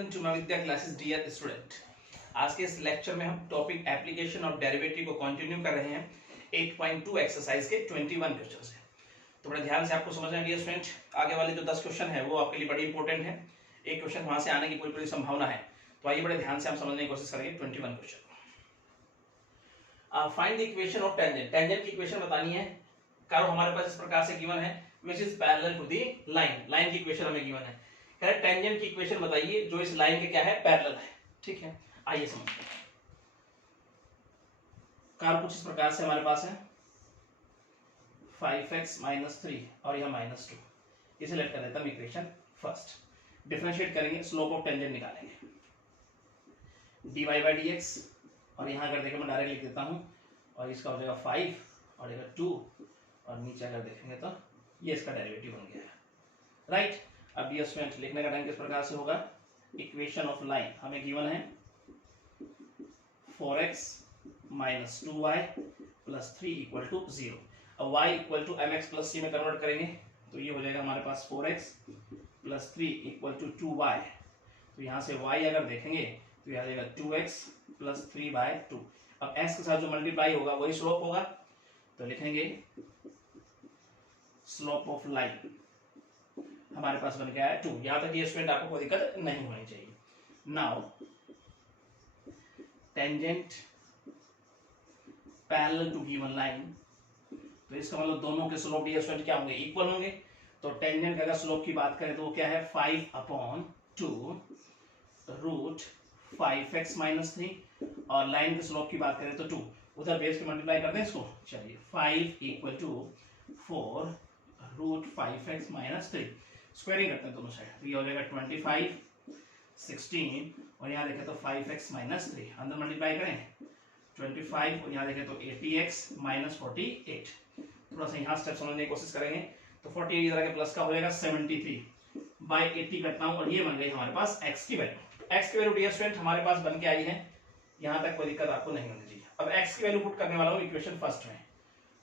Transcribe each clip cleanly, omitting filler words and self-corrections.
Welcome to my Vidya classes dear student. आज के इस लेक्चर में हम टॉपिक एप्लीकेशन ऑफ डेरिवेटिव को कंटिन्यू कर रहे हैं 8.2 एक्सरसाइज के 21 क्वेश्चन से। तो बड़े ध्यान से आपको समझना है डियर स्टूडेंट, आगे वाले जो 10 क्वेश्चन है वो आपके लिए बड़ी इंपॉर्टेंट है। एक क्वेश्चन वहां से आने की पूरी संभावना है, तो आइए बड़े ध्यान से हम समझने की कोशिश करेंगे 21 question. Find the equation of tangent. Tangent की इक्वेशन बतानी है। कर्व हमारे पास इस प्रकार से गिवन है which is parallel to the line. Line की इक्वेशन हमें गिवन है। टेंजेंट की इक्वेशन बताइए जो इस लाइन के क्या है, पैरेलल है। ठीक है, आइए समझते हैं। कर्व कुछ इस प्रकार से हमारे पास है 5x - 3 और यह -2। इसे लेट कर देता हूं इक्वेशन फर्स्ट। डिफरेंशिएट करेंगे, स्लोप ऑफ टेंजेंट निकालेंगे। dy/dx और यहां अगर देखें मैं डायरेक्ट लिख देता हूं और इसका हो जाएगा 5 और इधर 2 और नीचे अगर देखेंगे तो ये इसका डेरिवेटिव बन गया है। राइट, अब ये स्टूडेंट लिखने का ढंग किस प्रकार से होगा। इक्वेशन ऑफ लाइन हमें गिवन है 4x - 2y + 3 = 0। अब y = mx + c में कन्वर्ट करेंगे तो ये हो जाएगा हमारे पास 4x + 3 = 2y। तो यहाँ से y अगर देखेंगे तो यह आ जाएगा 2x + 3/2। अब x के साथ जो मल्टीप्लाई होगा वही स्लोप होगा, तो लिखेंगे स्लोप ऑफ लाइन हमारे पास बन गया है 2। यहां तक ये स्टूडेंट आपको कोई दिक्कत नहीं होनी चाहिए। Now tangent parallel to given line, तो इसका मतलब दोनों के स्लोप ये स्टूडेंट क्या होंगे, इक्वल होंगे। तो टेंजेंट का अगर स्लोप की बात करें तो वो क्या है 5/2 √5x - 3 और लाइन के स्लोप की बात करें तो 2। उधर बेस पे मल्टीप्लाई करते हैं इसको। चलिए 5 = 4 √5x - 3 स्क्वायरिंग करते हैं दोनों साइड, तो ये हो जाएगा 25 16 और यहाँ देखें तो 5x - 3 अंदर मल्टीप्लाई करें 25 और यहाँ देखें तो 80x - 48। थोड़ा सा यहाँ स्टेप समझने की कोशिश करेंगे तो 48 इधर के प्लस का हो जाएगा 73/80 करता हूँ और ये बन गई हमारे पास x की वैल्यू। x की वैल्यू डियर स्टूडेंट हमारे पास बन के आई है, यहाँ तक कोई दिक्कत आपको नहीं होनी चाहिए। अब x की वैल्यू पुट करने वाला हूँ इक्वेशन फर्स्ट में,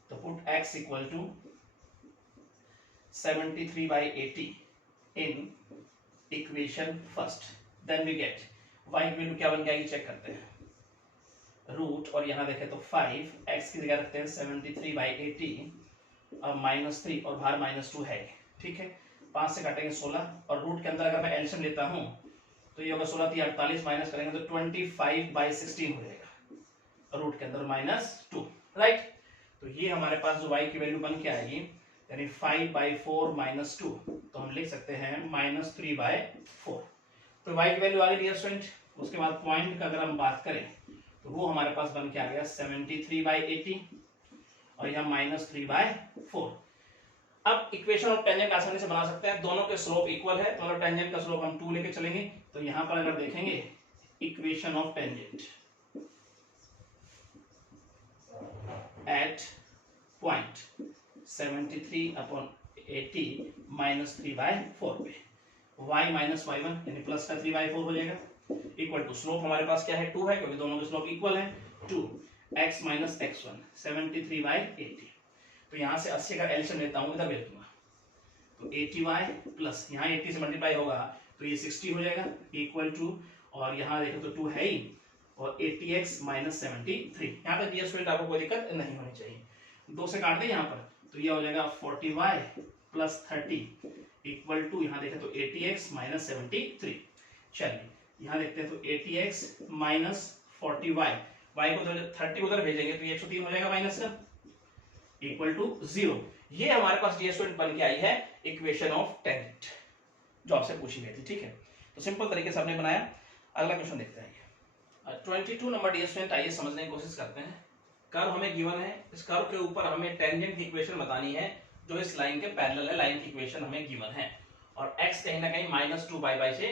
तो put x = 73/80 in equation first, then we get y की वैल्यू क्या बन जाएगी चेक करते हैं। रूट और यहाँ देखें तो 5 x की जगह रखते हैं 73/80 अब -3 और बाहर -2 है। ठीक है, 5 से काटेंगे 16 और रूट के अंदर अगर मैं एलसीएम लेता हूँ तो ये होगा 16 × 48 माइनस करेंगे तो 25/16 हो जाएगा रूट के अंदर -2। राइट, तो ये हमारे पास जो y की वैल्यू बन के आएगी यानी 5/4 - 2, तो हम लिख सकते हैं -3/4। तो y की वैल्यू आ गई डियर स्टूडेंट। उसके बाद पॉइंट का अगर हम बात करें तो वो हमारे पास बन के आ गया 73/80 और यहाँ -3/4। अब इक्वेशन ऑफ टेंजेंट आसानी से बना सकते हैं, दोनों के स्लोप इक्वल है तो अगर टेंजेंट का स्लोप हम 2 लेके चलेंगे तो यहाँ पर अगर देखेंगे equation of tangent at point 73/80 -3/4 पे y - y1 यानी प्लस का 3/4 हो जाएगा इक्वल टू स्लोप हमारे पास क्या है 2 है क्योंकि दोनों के स्लोप इक्वल है 2x - x1 73/80। तो यहाँ से 80 का एलसीएम लेता हूँ इधर भेज दूंगा तो 80y प्लस यहाँ 80 से मल्टीप्लाई होगा तो ये 60 हो जाएगा इक्वल टू और यहाँ देखें तो 2 है ही और 80x - 73। यहाँ तक ये स्टूडेंट आपको कोई दिक्कत नहीं होनी चाहिए। 2 से काट दें यहाँ पर तो ये हो जाएगा 40y + 30 इक्वल टू यहाँ देखें तो 80x - 73। चलिए यहाँ देखते हैं तो 80x - 40y y को 30 उधर भेजेंगे तो ये 103 हो जाएगा माइनस का इक्वल टू 0। ये हमारे पास डियर स्टूडेंट बन के आई है इक्वेशन ऑफ टेंजेंट जो आपसे पूछी गई थी। ठीक है, तो सिंपल तरीके से हमने बनाया। अगला क्वेश्चन देखते हैं 22 नंबर डियर स्टूडेंट। आइए समझने की कोशिश करते हैं। कर्व हमें गिवन है, इस कर्व के ऊपर हमें टेंजेंट की इक्वेशन बतानी है जो इस लाइन के पैरेलल है। लाइन की इक्वेशन हमें गिवन है और x कहीं ना कहीं -2 से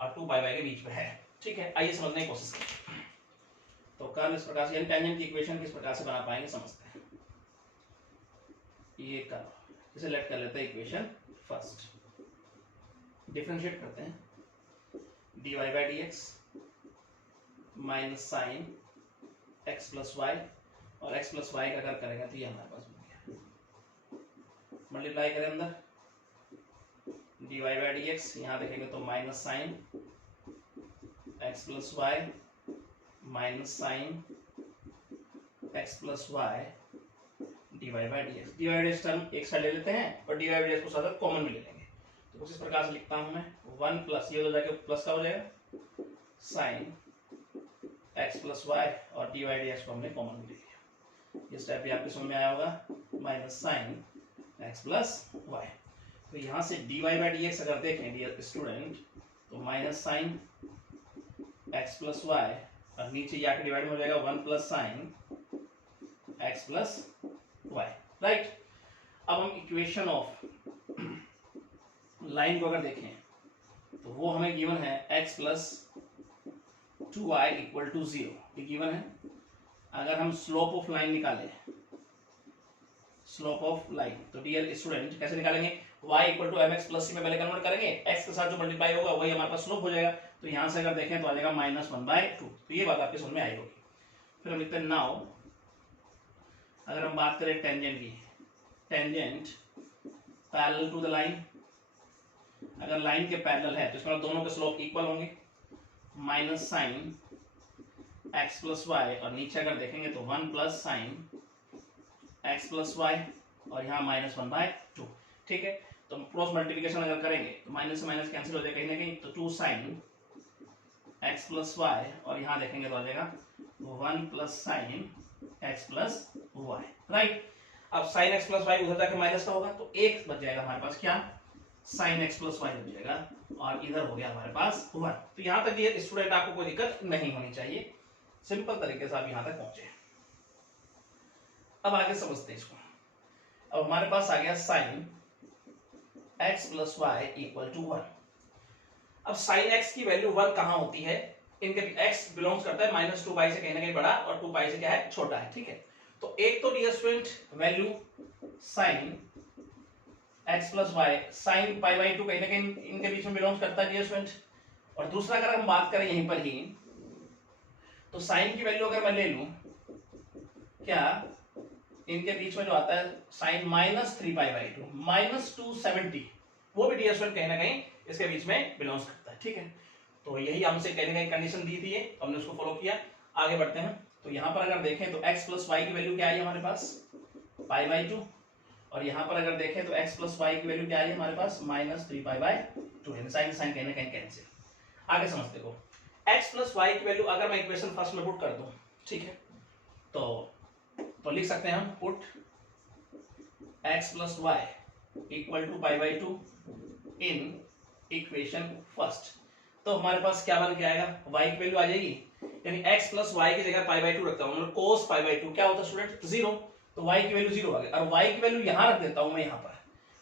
और 2 के बीच में है। ठीक है, आइए समझने की कोशिश करते हैं। तो कर्व इस प्रकार से टेंजेंट की इक्वेशन किस प्रकार से बना पाएंगे समझते हैं। ये कर्व इसे लेट कर लेते हैं इक्वेशन फर्स्ट। डिफरेंशिएट करते हैं dy/dx minus sin x + y और x + y का अगर करेगा तो ये हमारे पास बन गया। मल्टीप्लाई करें अंदर dy/dx यहाँ देखेंगे तो -sin X plus Y minus sine X plus Y D Y by D X. D Y D X term एक साइड ले लेते हैं और डीवाई डी एक्स को साथ कॉमन में ले लेंगे, तो कुछ इस प्रकार से लिखता हूं मैं, वन प्लस ये हो जाके प्लस का हो जाएगा साइन एक्स प्लस वाई और डी वाई डी एक्स को हमने कॉमन में ले लिया। ये स्टेप भी आपके समझ में आया होगा, minus sine X plus Y. तो यहाँ से D Y by D X अगर देखें डियर स्टूडेंट तो minus sine X plus Y और नीचे ये आके डिवाइड में हो जाएगा one plus sine X plus Y, right. अब हम इक्वेशन ऑफ लाइन को अगर देखें तो वो हमें गिवन है x plus 2y equal to 0, ये गिवन है। अगर हम स्लोप ऑफ लाइन निकालें, स्लोप ऑफ लाइन, तो डियर स्टूडेंट कैसे निकालेंगे, y equal to mx plus c में पहले कन्वर्ट करेंगे, x के साथ जो मल्टीप्लाई होगा वही हमारे पास स्लोप हो जाएगा। तो यहां से अगर देखें तो आ जाएगा -1/2। तो ये बात आपके समझ में आई होगी। फिर हम लिखते हैं नाउ, अगर हम बात करें टेंजेंट की, tangent parallel to the line, अगर लाइन के पैरेलल है तो इसमें दोनों के स्लोप इक्वल होंगे, minus sine X plus Y और नीचे अगर देखेंगे तो one plus sine X plus Y और यहाँ -1/2, ठीक है। तो क्रॉस मल्टीप्लिकेशन अगर करेंगे तो माइनस से माइनस कैंसिल हो जाएगा कहीं ना कहीं, तो 2 साइन एक्स प्लस वाई और यहाँ देखेंगे तो आ जाएगा 1 plus sine X plus Y, right. अब साइन एक्स प्लस वाई उधर जाके माइनस का होगा तो एक बच जाएगा हमारे पास, क्या, साइन एक्स प्लस वाई बच जाएगा और इधर हो गया हमारे पास 1। तो यहाँ तक ये स्टूडेंट आपको कोई दिक्कत नहीं होनी चाहिए, सिंपल तरीके से आप यहाँ तक पहुंचे। अब आगे समझते हैं इसको। अब हमारे पास आ गया sine X plus Y equal to 1। अब साइन एक्स की वैल्यू 1 कहां होती है, इनके x बिलोंग्स करता है -2 पाई से कहीं ना कहीं बड़ा और 2 पाई से क्या है, छोटा है, ठीक है। तो एक तो dear student value sine x plus Y sine pi by 2 कहीं ना कहीं इनके बीच में बिलोंग्स करता है डियर स्टूडेंट। और दूसरा अगर हम बात करें यहीं पर ही, तो साइन की वैल्यू अगर मैं ले लूं, क्या इनके बीच में जो आता है साइन -3 पाई बाई 2 -270, वो भी डियर स्टूडेंट कहीं ना कहीं इसके बीच में बिलोंग्स करता है, ठीक है। तो यही हमसे कहीं ना कहीं कंडीशन दी थी, तो हमने उसको फॉलो किया। आगे बढ़ते हैं, तो यहाँ पर अगर देखें तो x प्लस वाई की वैल्यू क्या आई हमारे पास, पाई बाई 2, और यहाँ पर अगर देखें तो x प्लस वाई की वैल्यू क्या आई हमारे पास, -3 पाई बाई 2 है। साइन साइन कहीं ना कहीं कैंसिल। आगे समझते हो, x प्लस वाई की वैल्यू अगर मैं इक्वेशन फर्स्ट में पुट कर दूं, ठीक है, तो लिख सकते हैं हम put x plus Y equal to pi by 2 in equation first. तो हमारे पास क्या बन के आएगा, y की वैल्यू आ जाएगी, यानी x प्लस वाई की जगह पाई बाई 2 रखता हूं, मतलब cos पाई बाई 2 क्या होता है स्टूडेंट, 0। तो y की वैल्यू 0 आ गई, और y की वैल्यू यहां रख देता हूं मैं, यहां पर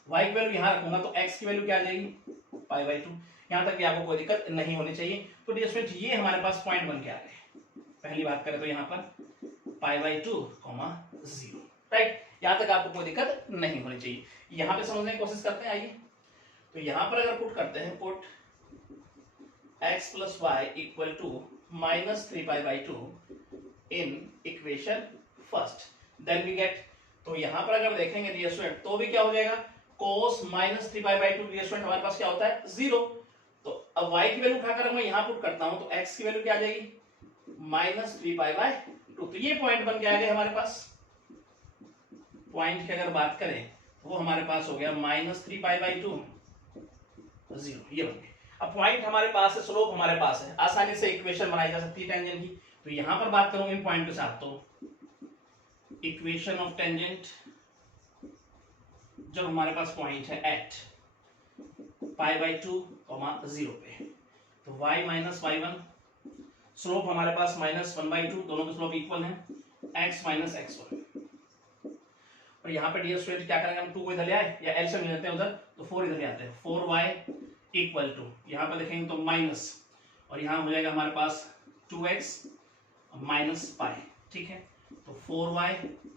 y की वैल्यू यहां रखूंगा तो x की वैल्यू क्या आ जाएगी, पाई बाई 2। यहां तक भी आपको कोई दिक्कत नहीं होनी चाहिए। तो डियर स्टूडेंट ये हमारे पास पॉइंट बन के आ गए। पहली बात करें तो यहाँ पर पाई बाई 2, 0, राइट। यहां तक आपको कोई दिक्कत नहीं होनी चाहिए। यहां पे समझने की कोशिश करते हैं, आइए। तो यहां पर अगर पुट करते हैं, put x plus Y equal to -3 pi by 2 in equation first, then we get, तो यहां पर अगर देखेंगे डियर स्टूडेंट तो भी क्या हो जाएगा, cos -3 pi by 2 dear student हमारे पास क्या होता है, 0। तो अब y की वैल्यू उठाकर मैं यहां पुट करता हूं तो x की वैल्यू क्या आ जाएगी, -3 पाई बाई 2। तो ये पॉइंट बन के आ गए हमारे पास। पॉइंट की अगर बात करें तो वो हमारे पास हो गया -3 पाई बाई 2, 0, ये बन गए। अब पॉइंट हमारे पास है, स्लोप हमारे पास है, आसानी से इक्वेशन बनाई जा सकती है टेंजेंट की। तो यहां पर बात करूं इन पॉइंट के साथ, तो इक्वेशन ऑफ टेंजेंट जब हमारे पास पॉइंट है एट पाई बाई 2, 0 पे, तो y माइनस y1, स्लोप हमारे पास -1/2, दोनों के स्लोप इक्वल हैं, x माइनस x1। और यहाँ पे डियर स्टूडेंट क्या करेंगे, हम 2 को इधर ले आए या एलसीएम ले लेते हैं उधर, तो 4 इधर ले आते हैं, 4y इक्वल टू, यहाँ पर देखेंगे तो माइनस, और यहाँ हो जाएगा हमारे पास 2x माइनस पाई, ठीक है। तो 4y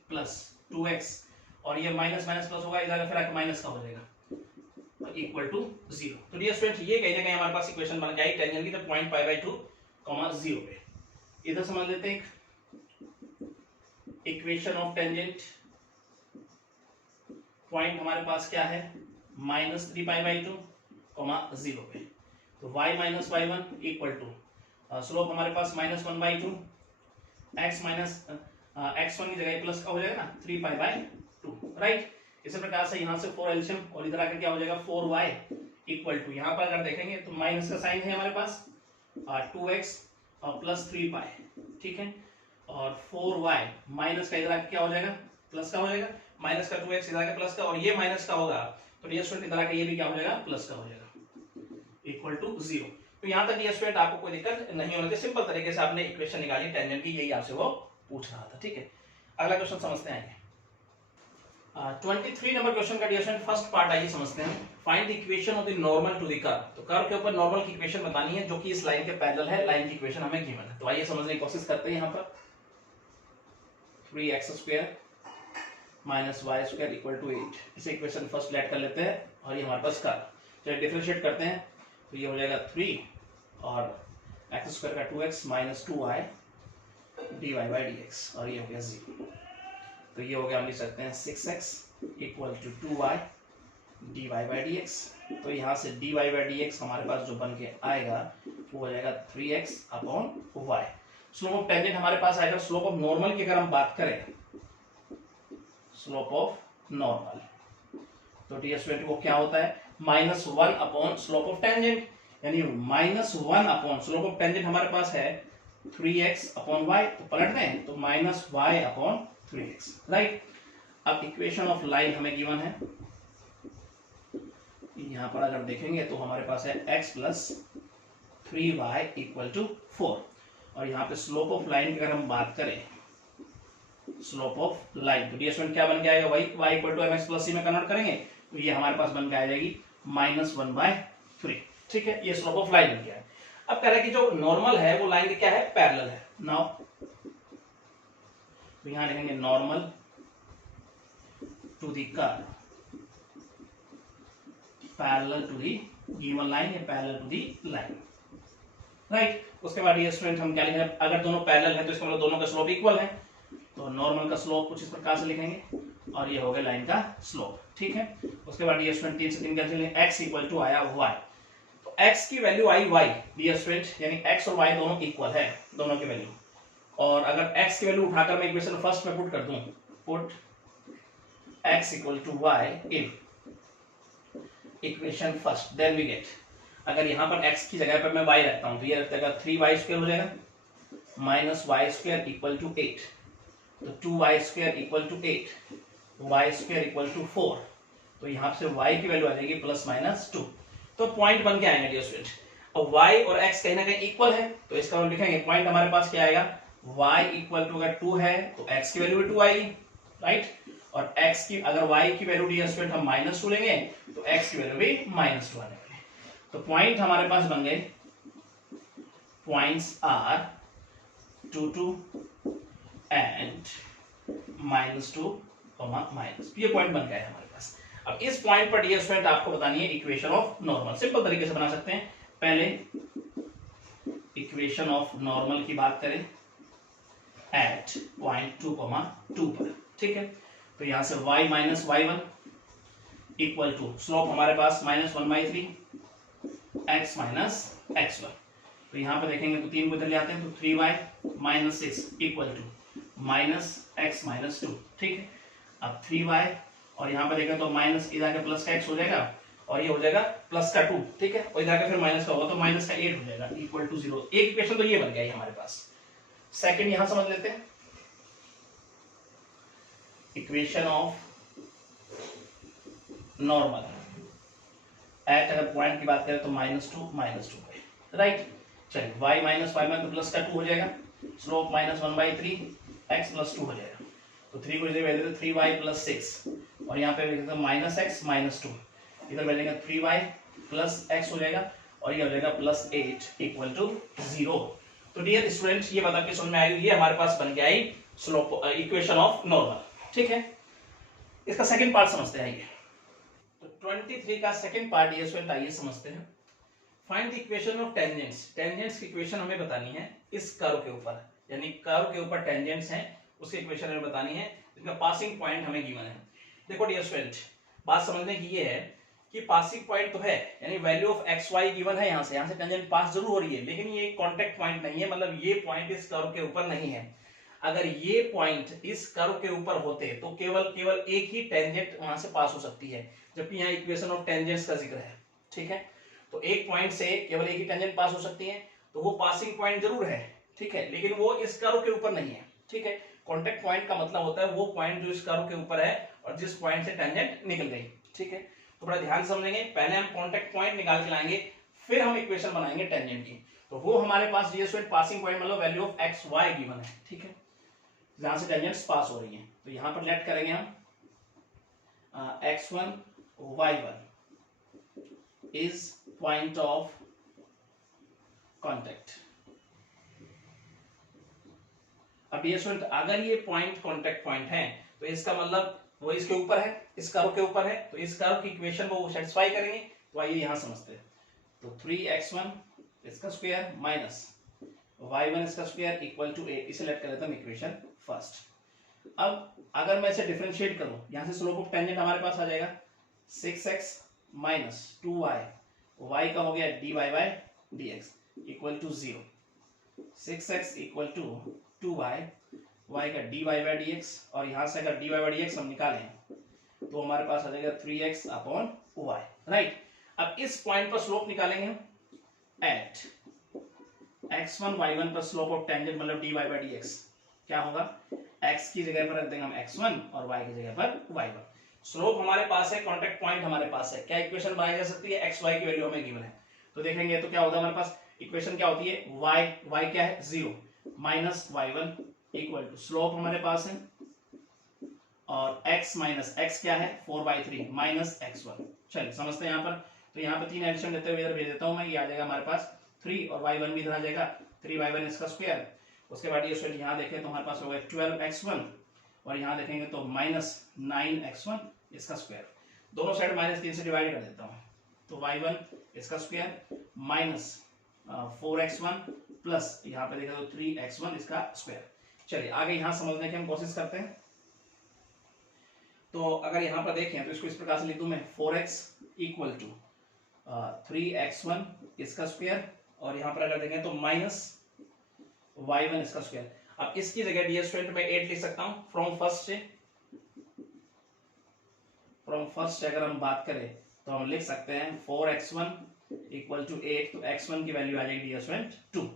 प्लस 2x, और ये माइनस माइनस प्लस होगा, इधर फिर आकर माइनस का हो जाएगा, इक्वल टू 0। तो डियर स्टूडेंट ये कहीं ना कहीं हमारे पास इक्वेशन बन के आई टेंजेंट की, तो पॉइंट पाई बाई 2, 0 पे। इधर समझ लेते हैं इक्वेशन ऑफ टेंजेंट, पॉइंट हमारे पास क्या है, -3 पाई बाई 2, 0 पे। तो y minus y1 equal to, slope हमारे पास -1/2, x माइनस x1 की जगह प्लस का हो जाएगा ना 3π/2, राइट। इसी प्रकार से यहाँ से 4 एलसीएम और इधर आकर क्या हो जाएगा 4y इक्वल टू, यहाँ पर अगर देखेंगे तो माइनस का साइन है हमारे पास 2x प्लस 3π, ठीक है, और 4y माइनस का इधर आकर क्या हो जाएगा प्लस का हो जाएगा, माइनस का 2x इधर आकर प्लस का, और ये माइनस का होगा तो डियर स्टूडेंट इधर आकर ये भी क्या हो जाएगा प्लस का हो जाएगा इक्वल टू 0। तो यहाँ तक डियर स्टूडेंट आपको कोई दिक्कत नहीं होने की, सिंपल तरीके से आपने इक्वेशन निकाली टेंजेंट की, यही आपसे वो पूछ रहा था, ठीक है। अगला क्वेश्चन समझते हैं। 23 नंबर क्वेश्चन का डियर स्टूडेंट फर्स्ट पार्ट आइए समझते हैं। Find the equation of the normal to the curve. तो कर्व के ऊपर नॉर्मल की इक्वेशन बतानी है जो कि इस लाइन के पैरेलल है, लाइन की इक्वेशन हमें गिवन है। तो आइए समझने की कोशिश करते हैं। यहाँ पर 3x² minus Y square equal to 8, इसे इक्वेशन फर्स्ट लेट कर लेते हैं और ये हमारे पास कर्व। चलिए डिफरेंशिएट करते हैं तो ये हो जाएगा 3 और x² का 2x माइनस 2y dy/dx और ये हो गया 0। तो ये हो गया, हम लिख सकते हैं 6x equal to 2y dy/dx। तो यहाँ से dy/dx हमारे पास जो बन के आएगा वो हो जाएगा 3x upon y। Slope of tangent हमारे पास आएगा, स्लोप ऑफ नॉर्मल की अगर हम बात करें, स्लोप ऑफ नॉर्मल तो डियर स्टूडेंट वो क्या होता है -1 अपॉन स्लोप ऑफ टेंजेंट, यानी -1 अपॉन स्लोप ऑफ टेंजेंट हमारे पास है 3x अपॉन y, तो पलट दें तो -y अपॉन 3x, राइट। अब इक्वेशन ऑफ लाइन हमें गिवन है, यहां पर अगर देखेंगे तो हमारे पास है x plus 3y equal to 4, और यहाँ पे स्लोप ऑफ लाइन की अगर हम बात करें, स्लोप ऑफ लाइन तो डियर स्टूडेंट क्या बन के आएगा, y equal to mx plus c में कन्वर्ट करेंगे तो ये हमारे पास बन के आ जाएगी -1/3, ठीक है। ये स्लोप ऑफ लाइन बन गया है। अब कह रहा है कि जो नॉर्मल है वो लाइन के क्या है पैरेलल है। नाउ तो यहां लिखेंगे normal to the curve parallel to the given line या parallel to the line, right. उसके बाद ये स्टूडेंट हम क्या लिखेंगे, अगर दोनों पैरेलल है तो इसका मतलब दोनों का स्लोप इक्वल है, तो नॉर्मल का स्लोप कुछ इस प्रकार से लिखेंगे और ये हो गया लाइन का स्लोप, ठीक है। उसके बाद ये स्टूडेंट 3 से 3 कैंसिल, x इक्वल टू आया y, तो x की वैल्यू आई y डियर स्टूडेंट, यानी x और y दोनों इक्वल है, दोनों की वैल्यू। और अगर x की वैल्यू उठाकर मैं इक्वेशन फर्स्ट में पुट कर दूं, put x equal to y in equation first, then we get, अगर यहाँ पर x की जगह पर मैं y रखता हूं तो ये रख देगा 3y² हो जाएगा माइनस y² इक्वल टू 8, तो 2y² equal to 8, y² equal to 4, तो यहाँ से y की वैल्यू आ जाएगी +-2, तो पॉइंट बन के आएंगे डियर स्टूडेंट। अब y और x कहीं ना कहीं इक्वल है तो इसका हम लिखेंगे पॉइंट हमारे पास क्या आएगा, y इक्वल टू अगर 2 है तो x की वैल्यू भी 2 आएगी, राइट। और x की अगर y की वैल्यू डियर स्टूडेंट हम -2 लेंगे तो x की वैल्यू भी -2 आने वाली। तो पॉइंट हमारे पास बन गए, पॉइंट्स आर 2 2 एंड -2, ये पॉइंट बन गए हमारे पास। अब इस पॉइंट पर डियर स्टूडेंट आपको बतानी है इक्वेशन ऑफ नॉर्मल। सिंपल तरीके से बना सकते हैं, पहले इक्वेशन ऑफ नॉर्मल की बात करें एट पॉइंट 2, 2 पर, ठीक है। तो यहां से y minus y1 equal to slope हमारे पास -1/3 x माइनस x1, तो यहां पर देखेंगे तो 3 को इधर ले आते हैं तो 3y minus 6 equal to -x minus 2, ठीक है। अब 3y और यहाँ पर देखें तो माइनस इधर के प्लस का x हो जाएगा और ये हो जाएगा प्लस का 2, ठीक है, और इधर का फिर माइनस का होगा तो माइनस का 8 हो जाएगा इक्वल टू 0। एक इक्वेशन तो ये बन गया हमारे पास। सेकंड यहां समझ लेते हैं, इक्वेशन ऑफ नॉर्मल एट अगर पॉइंट की बात करें तो -2 है, राइट। चलिए y माइनस y1 तो प्लस का 2 हो जाएगा, स्लोप -1/3 x प्लस 2 हो जाएगा, तो 3 को इधर भेज देते 3y प्लस 6 और यहाँ पे लिख देते -x माइनस 2, इधर भेजेंगे 3y प्लस x हो जाएगा और ये हो जाएगा +8 इक्वल टू 0। तो डियर स्टूडेंट ये बता के समझ में आई, ये हमारे पास बन गया है स्लोप इक्वेशन ऑफ नॉर्मल, ठीक है। इसका सेकंड पार्ट समझते हैं। आइए तो 23 का सेकंड पार्ट ये स्टूडेंट आइए समझते हैं। Find the equation of tangents. Tangents की इक्वेशन हमें बतानी है इस कर्व के ऊपर, यानी कर्व के ऊपर टेंजेंट्स हैं उसकी इक्वेशन हमें बतानी है, जिनका पासिंग पॉइंट हमें गिवन है। देखो डियर स्टूडेंट बात समझने की ये है कि पासिंग पॉइंट तो है, यानी value of X Y given है, यहाँ से टेंजेंट पास जरूर हो रही है, लेकिन ये कांटेक्ट पॉइंट नहीं है, मतलब ये पॉइंट इस कर्व के ऊपर नहीं है। अगर ये पॉइंट इस कर्व के ऊपर होते तो केवल एक ही टेंजेंट वहां से पास हो सकती है, जबकि यहाँ इक्वेशन ऑफ टेंजेंट्स का जिक्र है, ठीक है। तो एक पॉइंट से केवल एक ही टेंजेंट पास हो सकती है, तो वो पासिंग पॉइंट जरूर है, ठीक है, लेकिन वो इस कर्व के ऊपर नहीं है, ठीक है। कांटेक्ट पॉइंट का मतलब होता है वो पॉइंट जो इस कर्व के ऊपर है और जिस पॉइंट से टेंजेंट निकल गई, ठीक है। तो बड़ा ध्यान समझेंगे, पहले हम कांटेक्ट पॉइंट निकाल के लाएंगे, फिर हम इक्वेशन बनाएंगे टेंजेंट की। तो वो हमारे पास डियर स्टूडेंट पासिंग पॉइंट मतलब value of X Y given है, ठीक है, जहां से टेंजेंट्स पास हो रही हैं। तो यहां पर लेट करेंगे हम x1 y1 is point of contact. अब ये स्टूडेंट अगर ये पॉइंट कांटेक्ट पॉइंट है तो इसका मतलब वो इसके ऊपर है, इस कर्व के ऊपर है, तो इस कर्व की इक्वेशन को वो सेटिस्फाई करेंगे। तो आइए यहां समझते हैं। तो 3x1 इसका स्क्वायर माइनस y1 इसका स्क्वायर इक्वल टू 8, इसे लेट कर देता हूं इक्वेशन फर्स्ट। अब अगर मैं इसे डिफरेंशिएट करूं, यहां से स्लोप ऑफ टेंजेंट हमारे पास आ जाएगा 6x माइनस 2y, y का हो गया dy by dx equal to 0, 6x equal to 2y, y का dy बाय dx, और यहां से अगर dy बाय dx हम निकालें तो हमारे पास आ जाएगा 3x अपॉन y, राइट। अब इस पॉइंट पर स्लोप निकालेंगे हम एट x1 y1 पर स्लोप ऑफ टेंजेंट मतलब dy बाय dx क्या होगा, x की जगह पर रख देंगे हम x1 और y की जगह पर y1। स्लोप हमारे पास है, कांटेक्ट पॉइंट हमारे पास है, क्या इक्वेशन बनाई जा सकती है, x y की वैल्यू हमें गिवन है। तो देखेंगे तो क्या होता है हमारे पास इक्वेशन क्या होती है, y क्या है 0 minus y1 equal to slope हमारे पास है और x माइनस x क्या है 4/3 माइनस x1। चलिए समझते हैं यहाँ पर। तो यहाँ पे 3 एडिशन लेते हुए इधर भेज देता हूँ मैं, ये आ जाएगा हमारे पास 3 और y1 भी इधर आ जाएगा 3y1 इसका स्क्वायर। उसके बाद ये स्टूडेंट यहाँ देखें तो हमारे पास होगा 12x1 और यहाँ देखेंगे तो माइनस 9x1 इसका स्क्वायर। दोनों साइड -3 से डिवाइड कर देता हूँ, तो y1 इसका स्क्वायर माइनस 4x1 प्लस यहाँ पे देखा तो 3x1 इसका स्क्वायर। चलिए आगे यहाँ समझने की हम कोशिश करते हैं। तो अगर यहाँ पर देखें तो इसको इस प्रकार से लिख दूं मैं 4x इक्वल टू 3x1 इसका स्क्वायर, और यहाँ पर अगर देखें तो माइनस y1 इसका स्क्वायर। अब इसकी जगह डियर स्टूडेंट मैं 8 लिख सकता हूं फ्रॉम फर्स्ट से अगर हम बात करें तो हम लिख सकते हैं 4x1 इक्वल टू 8, तो x1 की वैल्यू आ जाएगी डियर स्टूडेंट 2।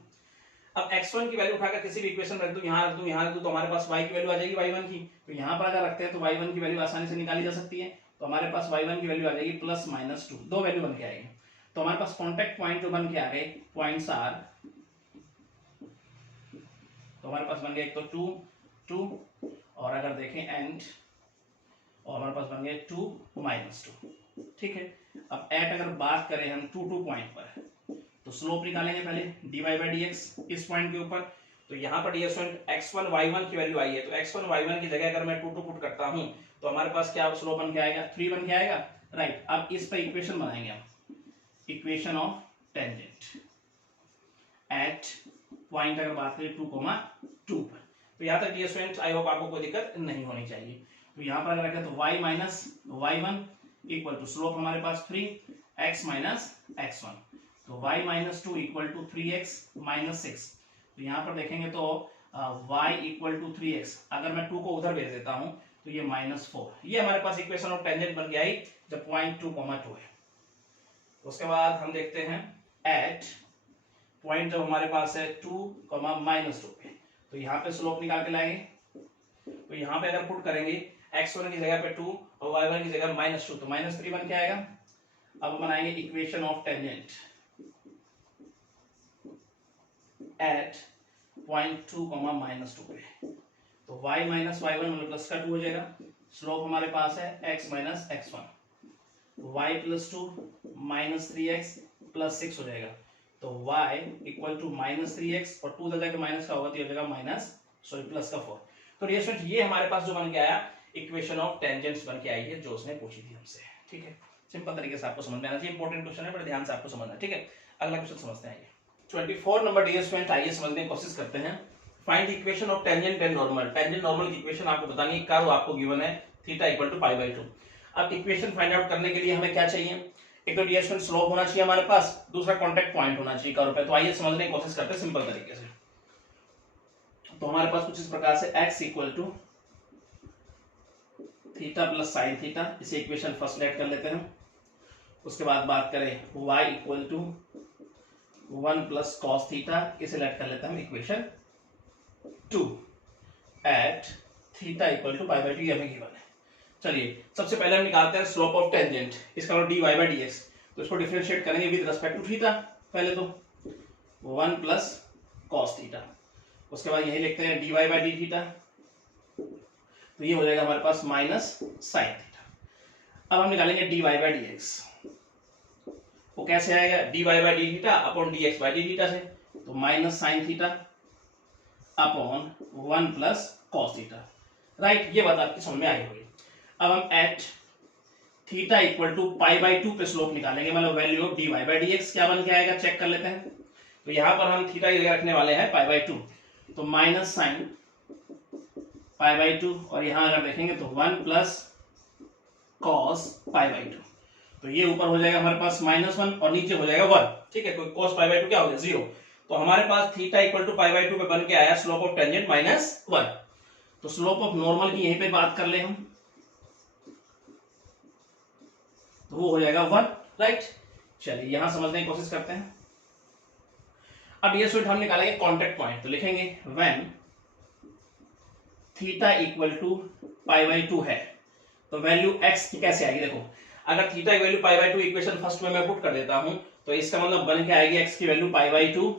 अब x1 की वैल्यू उठाकर किसी भी इक्वेशन रख दूं, यहाँ रख दूं, यहाँ रख दूं, तो हमारे पास y की वैल्यू आ जाएगी y1 की। तो यहाँ पर अगर रखते हैं तो y1 की वैल्यू आसानी से निकाली जा सकती है, तो हमारे पास y1 की वैल्यू आ जाएगी प्लस माइनस 2, दो वैल्यू बन के आएगी। तो हमारे पास कॉन्टेक्ट पॉइंट जो बन के आ गए पॉइंट्स आर, तो हमारे पास बन गए एक तो 2 और अगर देखें एंड, और हमारे पास बन गए 2 -2, ठीक है। अब एट अगर बात करें हम 2 पॉइंट पर, तो स्लोप निकालेंगे पहले dy बाय dx इस पॉइंट के ऊपर। तो यहाँ पर ये स्टूडेंट x1 y1 की वैल्यू आई है, तो x1 y1 की जगह अगर मैं 2 पुट करता हूँ तो हमारे पास क्या स्लोप बन के आएगा 3 बन के आएगा, राइट। अब इस पर इक्वेशन बनाएंगे हम, equation of tangent at point अगर बात करें 2,2 पर। तो यहाँ तक डियर स्टूडेंट्स आई होप आपको कोई दिक्कत नहीं होनी चाहिए। तो यहाँ पर अगर रखें तो y minus y1 equal to slope हमारे पास 3x माइनस x1, तो y minus 2 equal to 3x minus 6। तो यहाँ पर देखेंगे तो y इक्वल टू 3x, अगर मैं 2 को उधर भेज देता हूँ तो ये -4। ये हमारे पास इक्वेशन ऑफ टेंजेंट बन के आई जब पॉइंट 2,2 है। उसके बाद हम देखते हैं एट पॉइंट जब हमारे पास है 2, -2 पे, तो यहाँ पे स्लोप निकाल के लाएंगे। तो यहाँ पे अगर पुट करेंगे x1 की जगह पे 2 और y1 की जगह -2, तो -3 बन के आएगा। अब बनाएंगे equation of tangent at point 2, -2 पे, तो y माइनस y1 मतलब प्लस का 2 हो जाएगा। स्लोप हमारे पास है x minus x1, y plus 2 -3x plus 6 हो जाएगा। तो y इक्वल टू -3x और 2 जाके माइनस का होगा तो ये हो जाएगा प्लस का 4। तो ये हमारे पास जो बन के आया इक्वेशन ऑफ टेंजेंट्स बन के आई है जो उसने पूछी थी हमसे, ठीक है। सिंपल तरीके से आपको समझ में आना चाहिए, इंपॉर्टेंट क्वेश्चन है, बड़े ध्यान से आपको समझना, ठीक है। अगला क्वेश्चन समझते हैं। 24 नंबर डियर स्टूडेंट, आइए समझने की कोशिश करते हैं। Find equation of tangent and normal. Tangent normal की इक्वेशन आपको बतानी है। कर्व आपको गिवन है थीटा इक्वल टू π/2। अब इक्वेशन फाइंड आउट करने के लिए हमें क्या चाहिए, एक तो डियर स्टूडेंट स्लोप होना चाहिए हमारे पास, दूसरा कॉन्टेक्ट पॉइंट होना चाहिए कर्व पे। तो आइए समझने की कोशिश करते हैं सिंपल तरीके से। तो हमारे पास कुछ इस प्रकार से x equal to theta plus sine theta, इसे इक्वेशन फर्स्ट लेट कर लेते हैं। उसके बाद बात करें y equal to 1 plus cos theta, इसे लेट कर लेते हैं हम equation 2 at theta equal to pi by 2, ये हमें गिवन है। चलिए सबसे पहले हम निकालते हैं स्लोप ऑफ टेंजेंट, इसका dy बाई dx। तो इसको डिफरेंशिएट करेंगे विद रिस्पेक्ट टू थीटा, पहले तो 1 प्लस कॉस थीटा, उसके बाद यही लिखते हैं dy बाई डी थीटा, तो ये हो जाएगा हमारे पास माइनस साइन थीटा। अब हम निकालेंगे dy बाई dx, वो कैसे आएगा, dy by d theta upon dx by d theta से, तो minus sine theta upon 1 plus cos theta, right. ये बात आपकी समझ में आई होगी। अब हम at theta equal to pi by 2 पे स्लोप निकालेंगे, मतलब value of dy by dx क्या बन के आएगा, चेक कर लेते हैं। तो यहां पर हम थीटा रखने वाले हैं पाई बाई 2, तो माइनस साइन पाई बाई 2, और यहां अगर देखेंगे तो 1 प्लस कॉस पाई बाई 2, तो ये ऊपर हो जाएगा हमारे पास -1 और नीचे हो जाएगा 1, ठीक है। कोई कॉस पाई बाई 2 क्या हो गया 0, तो हमारे पास theta equal to pi by 2 पे बन के आया स्लोप ऑफ टेंजेंट -1। तो स्लोप ऑफ नॉर्मल की यहीं पे बात कर ले हम, तो वो हो जाएगा 1, राइट। चलिए यहां समझने की कोशिश करते हैं। अब ये स्टूडेंट हम निकालेंगे कॉन्टेक्ट पॉइंट, तो लिखेंगे when theta equal to pi by 2 है, तो वैल्यू x की कैसे आएगी, देखो अगर थीटा की value pi by 2 equation first में मैं पुट कर देता हूं, तो इसका मतलब बन के आएगी x की वैल्यू पाई बाई 2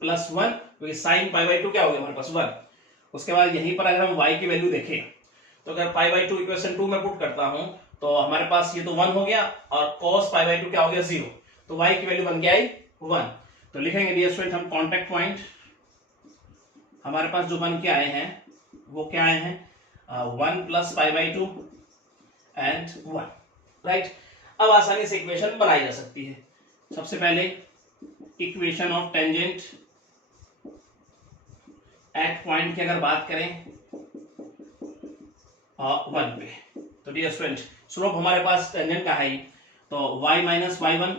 प्लस 1, क्योंकि साइन पाई बाई 2 क्या हो गया हमारे पास 1। उसके बाद यहीं पर अगर हम y की वैल्यू देखें, तो अगर पाई बाई 2 इक्वेशन 2 में पुट करता हूं, तो हमारे पास ये तो 1 हो गया, और cos पाई बाई 2 क्या हो गया 0, तो y की वैल्यू बन के आई 1। तो लिखेंगे डियर स्टूडेंट हम कॉन्टेक्ट पॉइंट हमारे पास जो बन के आए हैं वो क्या आए हैं, 1 plus pi by 2 and 1, right. अब आसानी से इक्वेशन बनाई जा सकती है। सबसे पहले equation of tangent at point की अगर बात करें 1 पे, तो डियर स्टूडेंट स्लोप हमारे पास टेंजेंट का है, तो y minus y1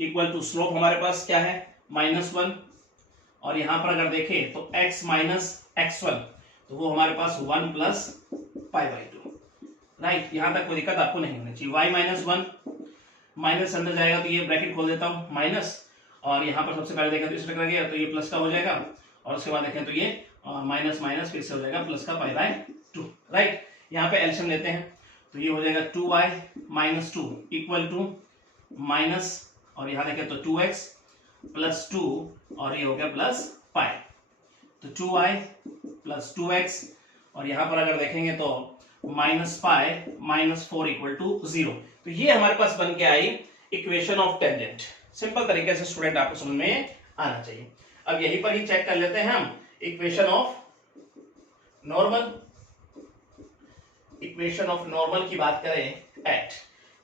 equal to slope हमारे पास क्या है -1, और यहां पर अगर देखें तो x माइनस x1, तो वो हमारे पास 1 प्लस पाई बाई 2, राइट। यहां तक कोई दिक्कत आपको नहीं होनी चाहिए। y माइनस 1 माइनस अंदर जाएगा, तो ये ब्रैकेट खोल देता हूं माइनस, और यहां पर सबसे पहले देखें तो इस रख गया, तो ये प्लस का हो जाएगा, और उसके बाद देखें तो ये माइनस माइनस फिर से हो जाएगा प्लस का पाई बाई 2, राइट। यहाँ पे एलसीएम लेते हैं, तो ये हो जाएगा 2y minus 2 equal to minus, और यहाँ देखें तो 2x प्लस 2, और ये हो गया प्लस पाई, तो 2y प्लस 2x, और यहाँ पर अगर देखेंगे तो minus pi minus 4 equal to 0। तो ये हमारे पास बन के आई इक्वेशन ऑफ टेंजेंट। सिंपल तरीके से स्टूडेंट आपको समझ में आना चाहिए। अब यहीं पर ही चेक कर लेते हैं हम equation of normal. Equation of normal की बात करें एट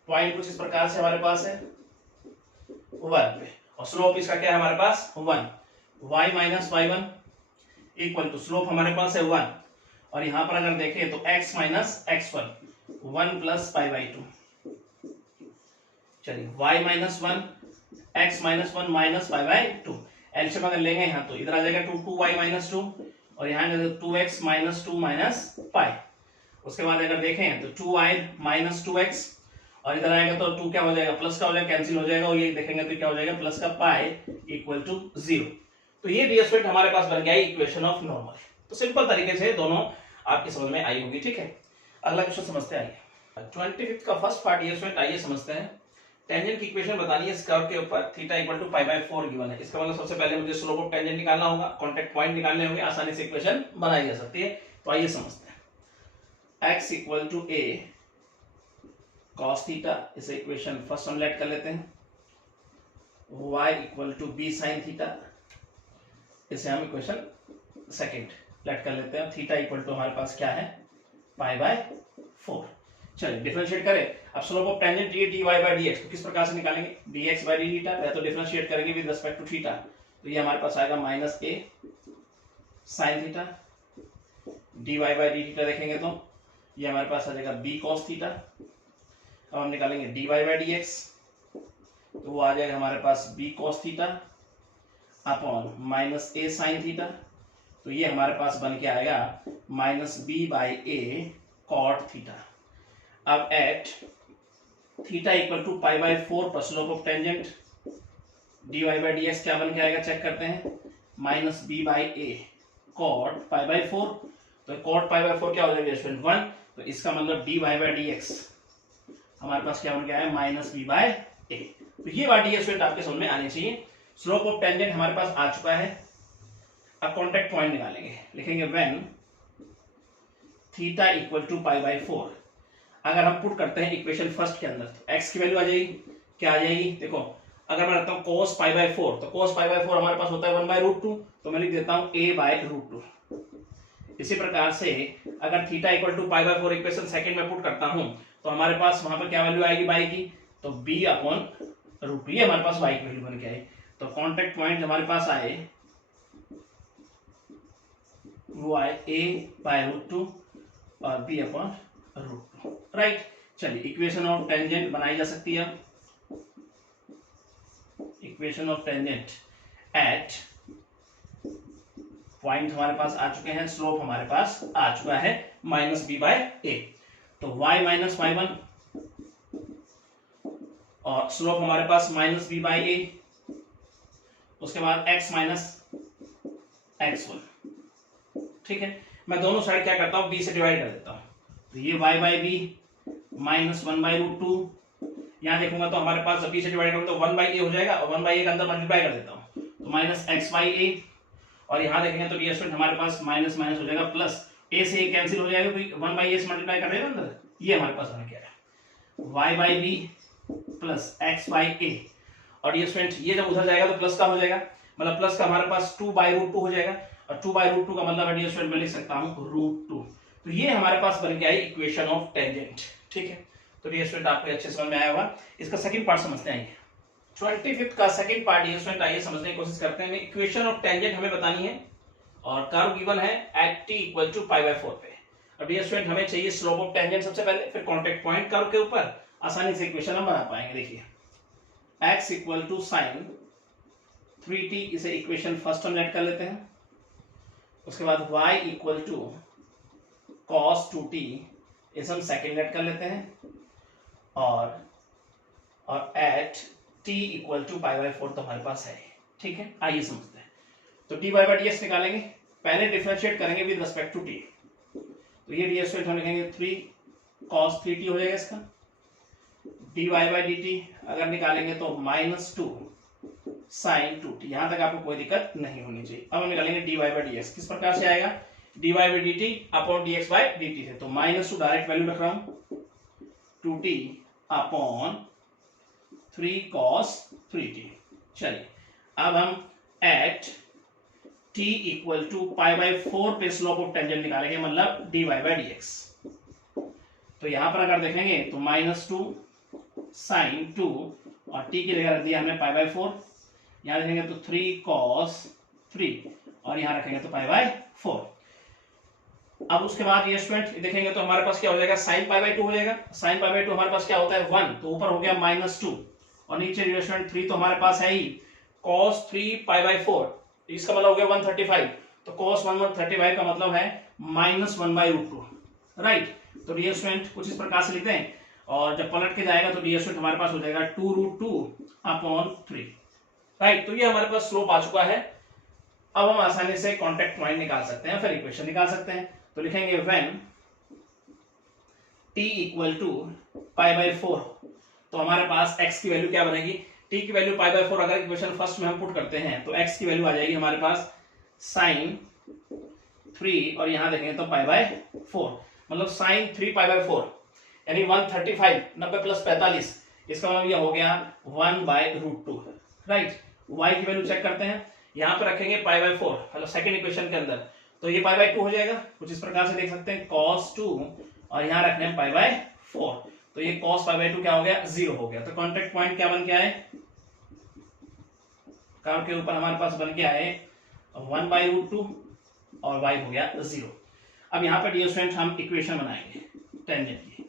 पॉइंट कुछ इस प्रकार से हमारे पास है 1 पे, और स्लोप इसका क्या है हमारे पास 1, y minus y1 equal to slope हमारे पास है 1, और यहां पर अगर देखें तो x minus x1 1 plus pi by 2। चलिए y minus 1 x minus 1 minus pi by 2, LCM अगर लेंगे यहाँ तो इधर आ जाएगा 2y माइनस 2, और यहाँ 2x माइनस 2 माइनस पाई। उसके बाद अगर देखें तो 2y माइनस 2x, और इधर आएगा तो 2 क्या हो जाएगा प्लस का हो जाएगा, कैंसिल हो जाएगा, और ये देखेंगे तो क्या हो जाएगा प्लस का पाई इक्वल टू 0। तो ये डियर स्टूडेंट हमारे पास बन गया इक्वेशन ऑफ नॉर्मल। तो सिंपल तरीके से दोनों आपकी समझ में आई होगी, ठीक है। अगला क्वेश्चन समझते हैं, आइए 25th का फर्स्ट पार्ट डियर स्टूडेंट आइए समझते हैं। टेंजेंट की इक्वेशन बतानी है, इस कर्व के ऊपर theta equal to pi by 4 given है। इसका मतलब सबसे पहले मुझे स्लोप ऑफ टेंजेंट निकालना होगा, कॉन्टेक्ट पॉइंट निकालने होंगे, आसानी से इक्वेशन बनाई जा सकती है। तो आइए समझते हैं। x equal to a cos theta, इसे इक्वेशन फर्स्ट हम लेट कर लेते हैं। y equal to b sin theta, इसे हम इक्वेशन सेकंड लेट कर लेते हैं। थीटा इक्वल टू हमारे पास क्या है पाई बाई 4। चलिए डिफरेंशिएट करें। अब स्लोप ऑफ टेंजेंट ये dy बाई dx, तो किस प्रकार से निकालेंगे, dx बाई डी थीटा, या तो डिफरेंशिएट करेंगे विद रिस्पेक्ट टू थीटा, तो ये हमारे पास आएगा minus a sin theta, dy by d theta देखेंगे तो ये हमारे पास आ जाएगा b cos थीटा, अब हम निकालेंगे dy बाई डी एक्स, तो वो आ जाएगा हमारे पास b cos theta upon minus a sin theta, तो ये हमारे पास बन के आएगा minus b by a cot theta. अब at theta equal to pi by 4 पर slope of tangent dy by D X क्या बन के आएगा, चेक करते हैं, minus b by a cot pi by 4, तो cot पाई बाई 4 क्या हो जाएगा स्टूडेंट 1, तो इसका मतलब dy बाई डी एक्स हमारे पास क्या बन गया है माइनस b बाई a। तो ये बात ये स्टूडेंट आपके समझ में आनी चाहिए। स्लोप ऑफ टेंजेंट हमारे पास आ चुका है। अब कॉन्टेक्ट पॉइंट निकालेंगे, लिखेंगे when theta equal to pi by 4, अगर हम पुट करते हैं इक्वेशन फर्स्ट के अंदर तो x की वैल्यू आ जाएगी, क्या आ जाएगी, देखो अगर मैं रखता हूँ cos पाई बाई 4, तो cos पाई बाई 4 हमारे पास होता है 1 बाई रूट 2, तो मैं लिख देता हूँ a बाई रूट 2। इसी प्रकार से अगर theta equal to pi by 4 equation second में पुट करता हूँ तो हमारे पास वहां पर क्या वैल्यू आएगी बाई की, तो b अपॉन रूट 2, ये हमारे पास y की वैल्यू बन के आई। तो कॉन्टेक्ट पॉइंट हमारे पास आए वो आए a बाई रूट 2 और b अपॉन रूट 2, राइट। चलिए इक्वेशन ऑफ टेंजेंट बनाई जा सकती है। Equation of tangent at point हमारे पास आ चुके हैं, स्लोप हमारे पास आ चुका है माइनस बी बाई ए, तो y माइनस y1 और स्लोप हमारे पास माइनस बी बाई ए, उसके बाद x माइनस x1, ठीक है। मैं दोनों साइड क्या करता हूं, b से डिवाइड कर देता हूं, तो ये y by b minus 1 by root 2, यहां देखूंगा तो हमारे पास b से डिवाइड करूंगा तो 1 बाई ए हो जाएगा और 1 बाई ए के अंदर मल्टीप्लाई कर देता हूं तो माइनस x बाई ए, और यहां देखेंगे तो ये स्टूडेंट हमारे पास माइनस माइनस हो जाएगा प्लस, a से a कैंसिल हो जाएगा तो 1 बाई ए से मल्टीप्लाई कर देगा अंदर, ये हमारे पास बन गया y by B plus x by A, और ये स्टूडेंट ये जब उधर जाएगा तो प्लस का हो जाएगा, मतलब प्लस का हमारे पास 2 बाई रूट 2 हो जाएगा, और 2 बाई रूट 2 का मतलब है स्टूडेंट मैं लिख सकता हूं रूट 2। तो ये हमारे पास बन गया है इक्वेशन ऑफ टेंजेंट, ठीक है। तो ये स्टूडेंट आपको अच्छे समझ में आया होगा। इसका सेकंड पार्ट समझते हैं, 25th का सेकंड पार्ट ये स्टूडेंट आइए समझने की कोशिश करते हैं। इक्वेशन ऑफ टेंजेंट हमें बतानी है और कर्व गिवन है at t equal to pi by 4 पे। अब ये स्टूडेंट हमें चाहिए स्लोप ऑफ टेंजेंट सबसे पहले, फिर कॉन्टेक्ट पॉइंट कर्व के ऊपर आसानी से इक्वेशन हम बना पाएंगे। देखिए x equal to sign 3t, इसे इक्वेशन फर्स्ट हम लेट कर लेते हैं, उसके बाद y equal to cos 2t, इसे हम सेकेंड लेट कर लेते हैं, और at t equal to pi by 4 तो हमारे पास है, ठीक है। आइए समझते हैं। तो dy बाई डी एक्स निकालेंगे, पहले डिफरेंशिएट करेंगे विद रिस्पेक्ट टू t, तो ये डी एक्स हम लिखेंगे 3 cos 3t हो जाएगा इसका, dy बाई dt अगर निकालेंगे तो माइनस 2 sin 2t, यहां तक आपको कोई दिक्कत नहीं होनी चाहिए। अब हम निकालेंगे dy बाई dx, किस प्रकार से आएगा, dy by dt upon dx by dt है, तो माइनस 2 डायरेक्ट वैल्यू रख रहा हूं 2t अपॉन 3 cos 3t। चलिए अब हम at t equal to pi by 4 पे स्लोप ऑफ टेंजेंट निकालेंगे, मतलब dy बाई dx। तो यहां पर अगर देखेंगे तो माइनस 2 sin 2 और t की जगह रख दिया हमने पाई बाई 4, यहां देखेंगे तो 3 cos 3 और यहां रखेंगे तो पाई बाई 4। अब उसके बाद ये स्टूडेंट देखेंगे तो हमारे पास क्या हो जाएगा, sin पाई बाई 2 हो जाएगा। sin पाई बाई 2 हमारे पास क्या होता है 1, तो ऊपर हो गया माइनस 2 और नीचे ये स्टूडेंट 3 तो हमारे पास है ही, cos 3 पाई बाई 4, इसका मतलब हो गया 135, तो cos 135 का मतलब है माइनस 1 बाई रूट 2, राइट। तो डियर स्टूडेंट कुछ इस प्रकार से लिखते हैं, और जब पलट के जाएगा तो डियर स्टूडेंट हमारे पास हो जाएगा 2 रूट 2 अपॉन 3, राइट। तो ये हमारे पास स्लोप आ चुका है। अब हम आसानी से कॉन्टेक्ट पॉइंट निकाल सकते हैं, फिर इक्वेशन निकाल सकते हैं। तो लिखेंगे when t equal to pi by 4, तो हमारे पास x की वैल्यू क्या बनेगी, t की वैल्यू पाई बाई 4 अगर इक्वेशन फर्स्ट में हम पुट करते हैं तो x की वैल्यू आ जाएगी हमारे पास sin 3 और यहां देखेंगे तो पाई बाई 4, मतलब sin 3 पाई बाई 4 यानी 135, 90 प्लस 45, इसका मतलब ये हो गया 1 बाई रूट 2, राइट। y की वैल्यू चेक करते हैं, यहां पे रखेंगे पाई बाई 4, मतलब सेकंड इक्वेशन के अंदर, तो ये पाई बाई 2 हो जाएगा। कुछ इस प्रकार से देख सकते हैं cos 2 और यहां रखने हैं पाई बाई 4, तो ये cos पाई बाई 2 क्या हो गया, 0 हो गया। तो कॉन्टेक्ट पॉइंट क्या बन के आए, कर्व के ऊपर हमारे पास बन के आए 1 बाई रूट 2 और y हो गया 0। अब यहाँ पे डियर स्टूडेंट हम इक्वेशन बनाएंगे टेंजेंट की,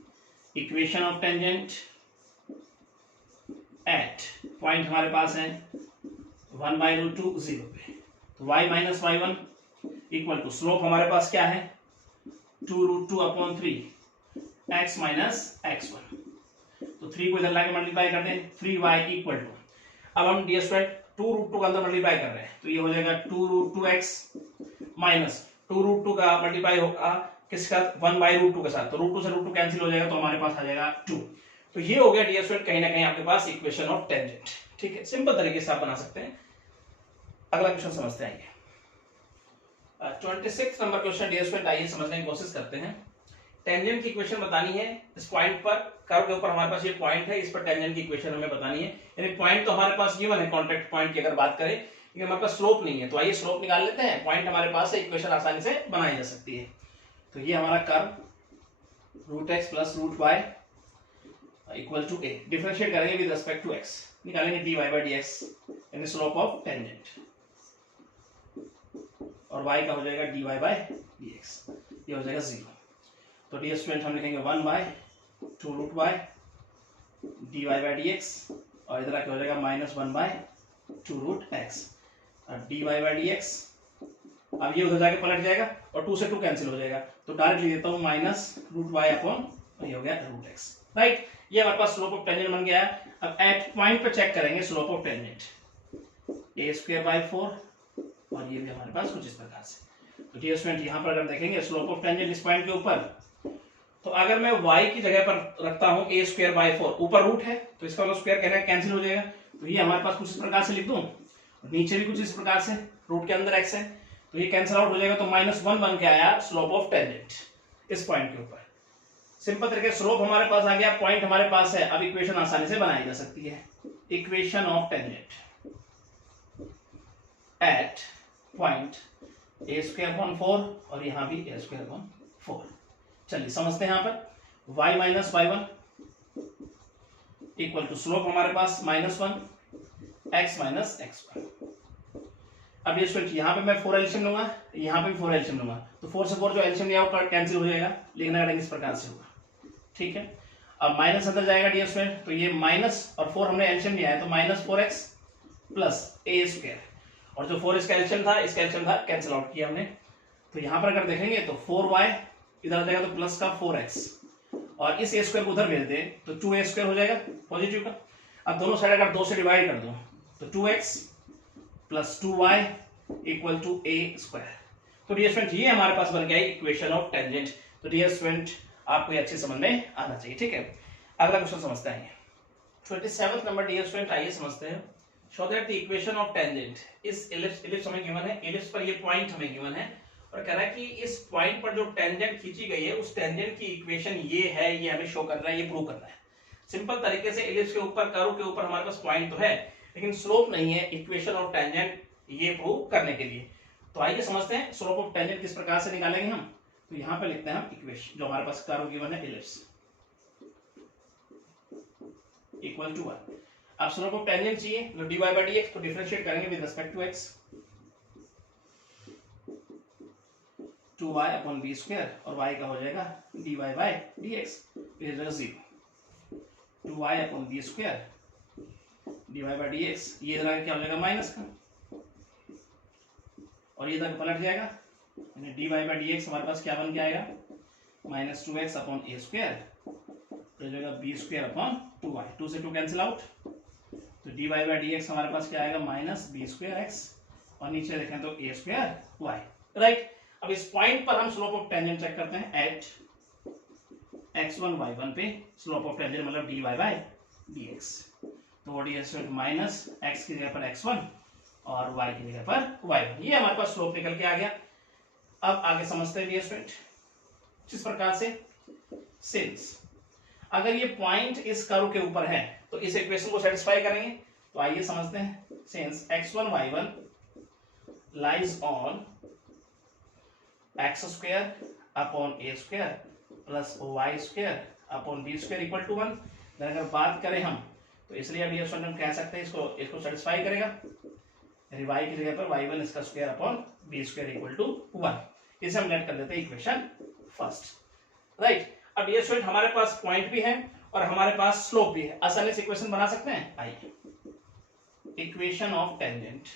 equation of tangent at point हमारे पास है 1/√2 0 पे, तो y minus y one equal to slope हमारे पास क्या है 2√2/3 x माइनस x1, तो 3 को इधर लाके मल्टीप्लाई कर दें 3y इक्वल टू, अब हम डी स्क्वायर 2√2 का अंदर मल्टीप्लाई कर रहे हैं तो ये हो जाएगा 2√2x माइनस 2√2 का मल्टीप्लाई होगा किसका 1/√2 के साथ, तो √2 से √2 कैंसिल हो जाएगा तो हमारे पास आ जाएगा 2। तो ये हो गया डी स्क्वायर कहीं ना कहीं आपके पास इक्वेशन ऑफ टेंजेंट। ठीक है, सिंपल तरीके से आप बना सकते हैं। अगला क्वेश्चन समझते हैं। 26 नंबर क्वेश्चन डी स्क्वायर, आइए समझने की कोशिश करते हैं। टेंजेंट की इक्वेशन बतानी है, इस पॉइंट पर कर्व के ऊपर हमारे पास ये पॉइंट है, इस पर टेंजेंट की इक्वेशन हमें बतानी है। यानी पॉइंट तो हमारे पास गिवन है कॉन्टैक्ट पॉइंट की अगर बात करें, लेकिन हमारे पास स्लोप नहीं है, तो आइए स्लोप निकाल लेते हैं। पॉइंट हमारे पास है, इक्वेशन आसानी से बनाई जा सकती है। तो ये हमारा curve √x + √y equal to a, differentiate करेंगे विद रिस्पेक्ट टू x, निकालेंगे dy/dx यानी स्लोप ऑफ टेंजेंट, और y का हो जाएगा dy/dx, ये हो जाएगा 0। तो डी स्क्वायर हम लिखेंगे 1/2√y dy/dx, और इधर आके हो जाएगा -1/2√x dy/dx। अब ये उधर जाके पलट जाएगा और 2 से 2 कैंसिल हो जाएगा, तो डायरेक्ट लिख देता हूं -√y/, ये हो गया √x। राइट, ये हमारे पास स्लोप ऑफ टेंजेंट बन गया है। अब एट पॉइंट पे चेक करेंगे स्लोप ऑफ टेंजेंट a²/4, और ये भी हमारे पास कुछ इस प्रकार से। तो डी स्क्वायर यहां पर अगर देखेंगे स्लोप ऑफ टेंजेंट इस पॉइंट के ऊपर, तो अगर मैं y की जगह पर रखता हूं a²/4, ऊपर रूट है तो इसका मतलब स्क्वायर कहना कैंसिल हो जाएगा, तो ये हमारे पास कुछ इस प्रकार से लिख दूं, नीचे भी कुछ इस प्रकार से, रूट के अंदर x है तो ये कैंसिल आउट हो जाएगा, तो -1 बन के आया स्लोप ऑफ टेंजेंट इस पॉइंट के ऊपर। सिंपल तरीके स्लोप हमारे पास आ गया, पॉइंट हमारे पास है, अब इक्वेशन आसानी से बनाई जा सकती है। Equation of tangent at point a²/4 और यहां भी a²/4। चलिए समझते हैं। यहां पर y minus y1 equal to slope हमारे पास -1 x माइनस x1। अब ये स्क्वायर, यहां पे मैं 4 एलसीएम लूंगा, यहां पे भी 4 एलसीएम लूंगा, तो 4 से 4 जो एलसीएम लिया वो कैंसिल हो जाएगा, लिखना करेंगे इस प्रकार से होगा। ठीक है, अब माइनस अंदर जाएगा डी स्क्वायर, तो ये माइनस और 4 हमने एलसीएम लिया है, तो -4x + a², और जो 4 इसका एलसीएम था, इसका एलसीएम था, कैंसिल आउट किया हमने। तो यहां पर अगर देखेंगे तो 4y इधर आ जाएगा तो प्लस का 4x, और इस a² को उधर भेज दें तो 2a² हो जाएगा पॉजिटिव का। अब दोनों साइड अगर 2 से डिवाइड कर दो तो 2x + 2y = a²। तो डी स्क्वायर ये हमारे पास बन गया इक्वेशन ऑफ टेंजेंट। तो डी स्क्वायर आपको ये अच्छे समझ में आना चाहिए। ठीक है, अगला क्वेश्चन समझते हैं। 27 नंबर डी स्क्वायर, आइए समझते हैं। Show that the equation of tangent इस इलिप्स हमें गिवन है, इलिप्स पर ये पॉइंट हमें गिवन है, और कह रहा है कि इस पॉइंट पर जो टेंजेंट खींची गई है उस टेंजेंट की इक्वेशन ये है, ये हमें शो करना है, ये प्रूव करना है। सिंपल तरीके से इलिप्स के ऊपर, कर्व के ऊपर हमारे पास पॉइंट तो है लेकिन स्लोप नहीं है, इक्वेशन ऑफ टेंजेंट ये प्रूव करने के लिए। तो आइए समझते हैं स्लोप ऑफ टेंजेंट किस प्रकार से निकालेंगे हम। तो यहां पे लिखते हैं हम इक्वेशन जो हमारे पास कर्व गिवन है इलिप्स इक्वल टू 1। अब स्लोप ऑफ टेंजेंट चाहिए तो dy/dx को डिफरेंशिएट करेंगे with respect to x, 2y/b² और y का हो जाएगा dy/dx इज 0, 2y/b² dy/dx, ये इधर क्या हो जाएगा माइनस का, और ये इधर पलट जाएगा, यानी dy/dx हमारे पास क्या बन के आएगा -2x/a², तो जाएगा b²/2y, 2 से 2 कैंसिल आउट, तो dy/dx हमारे पास क्या आएगा -b²x, और नीचे देखें तो a²y। राइट, अब इस पॉइंट पर हम स्लोप ऑफ टेंजेंट चेक करते हैं एट x1 y1 पे, स्लोप ऑफ टेंजेंट मतलब dy/dx, तो डी स्क्वायर -x की जगह पर x1 और y की जगह पर y1, ये हमारे पास स्लोप निकल के आ गया। अब आगे समझते हैं डी स्क्वायर किस प्रकार से। सिंस अगर ये पॉइंट इस कर्व के ऊपर है तो इस इक्वेशन को सेटिस्फाई करेंगे, तो आइए समझते हैं। Since x1 y1 lies on x² a² plus y² b² equal to 1, अगर बात करें हम तो इसलिए अब ये हम कह सकते हैं इसको सेटिस्फाई करेगा, y की जगह पर y1 इसका square upon b² equal to 1, इसे हम लेट कर देते हैं इक्वेशन फर्स्ट। राइट, अब ये स्टूडेंट हमारे पास पॉइंट भी है और हमारे पास स्लोप भी है, आसानी से इक्वेशन बना सकते हैं। आइए, equation of tangent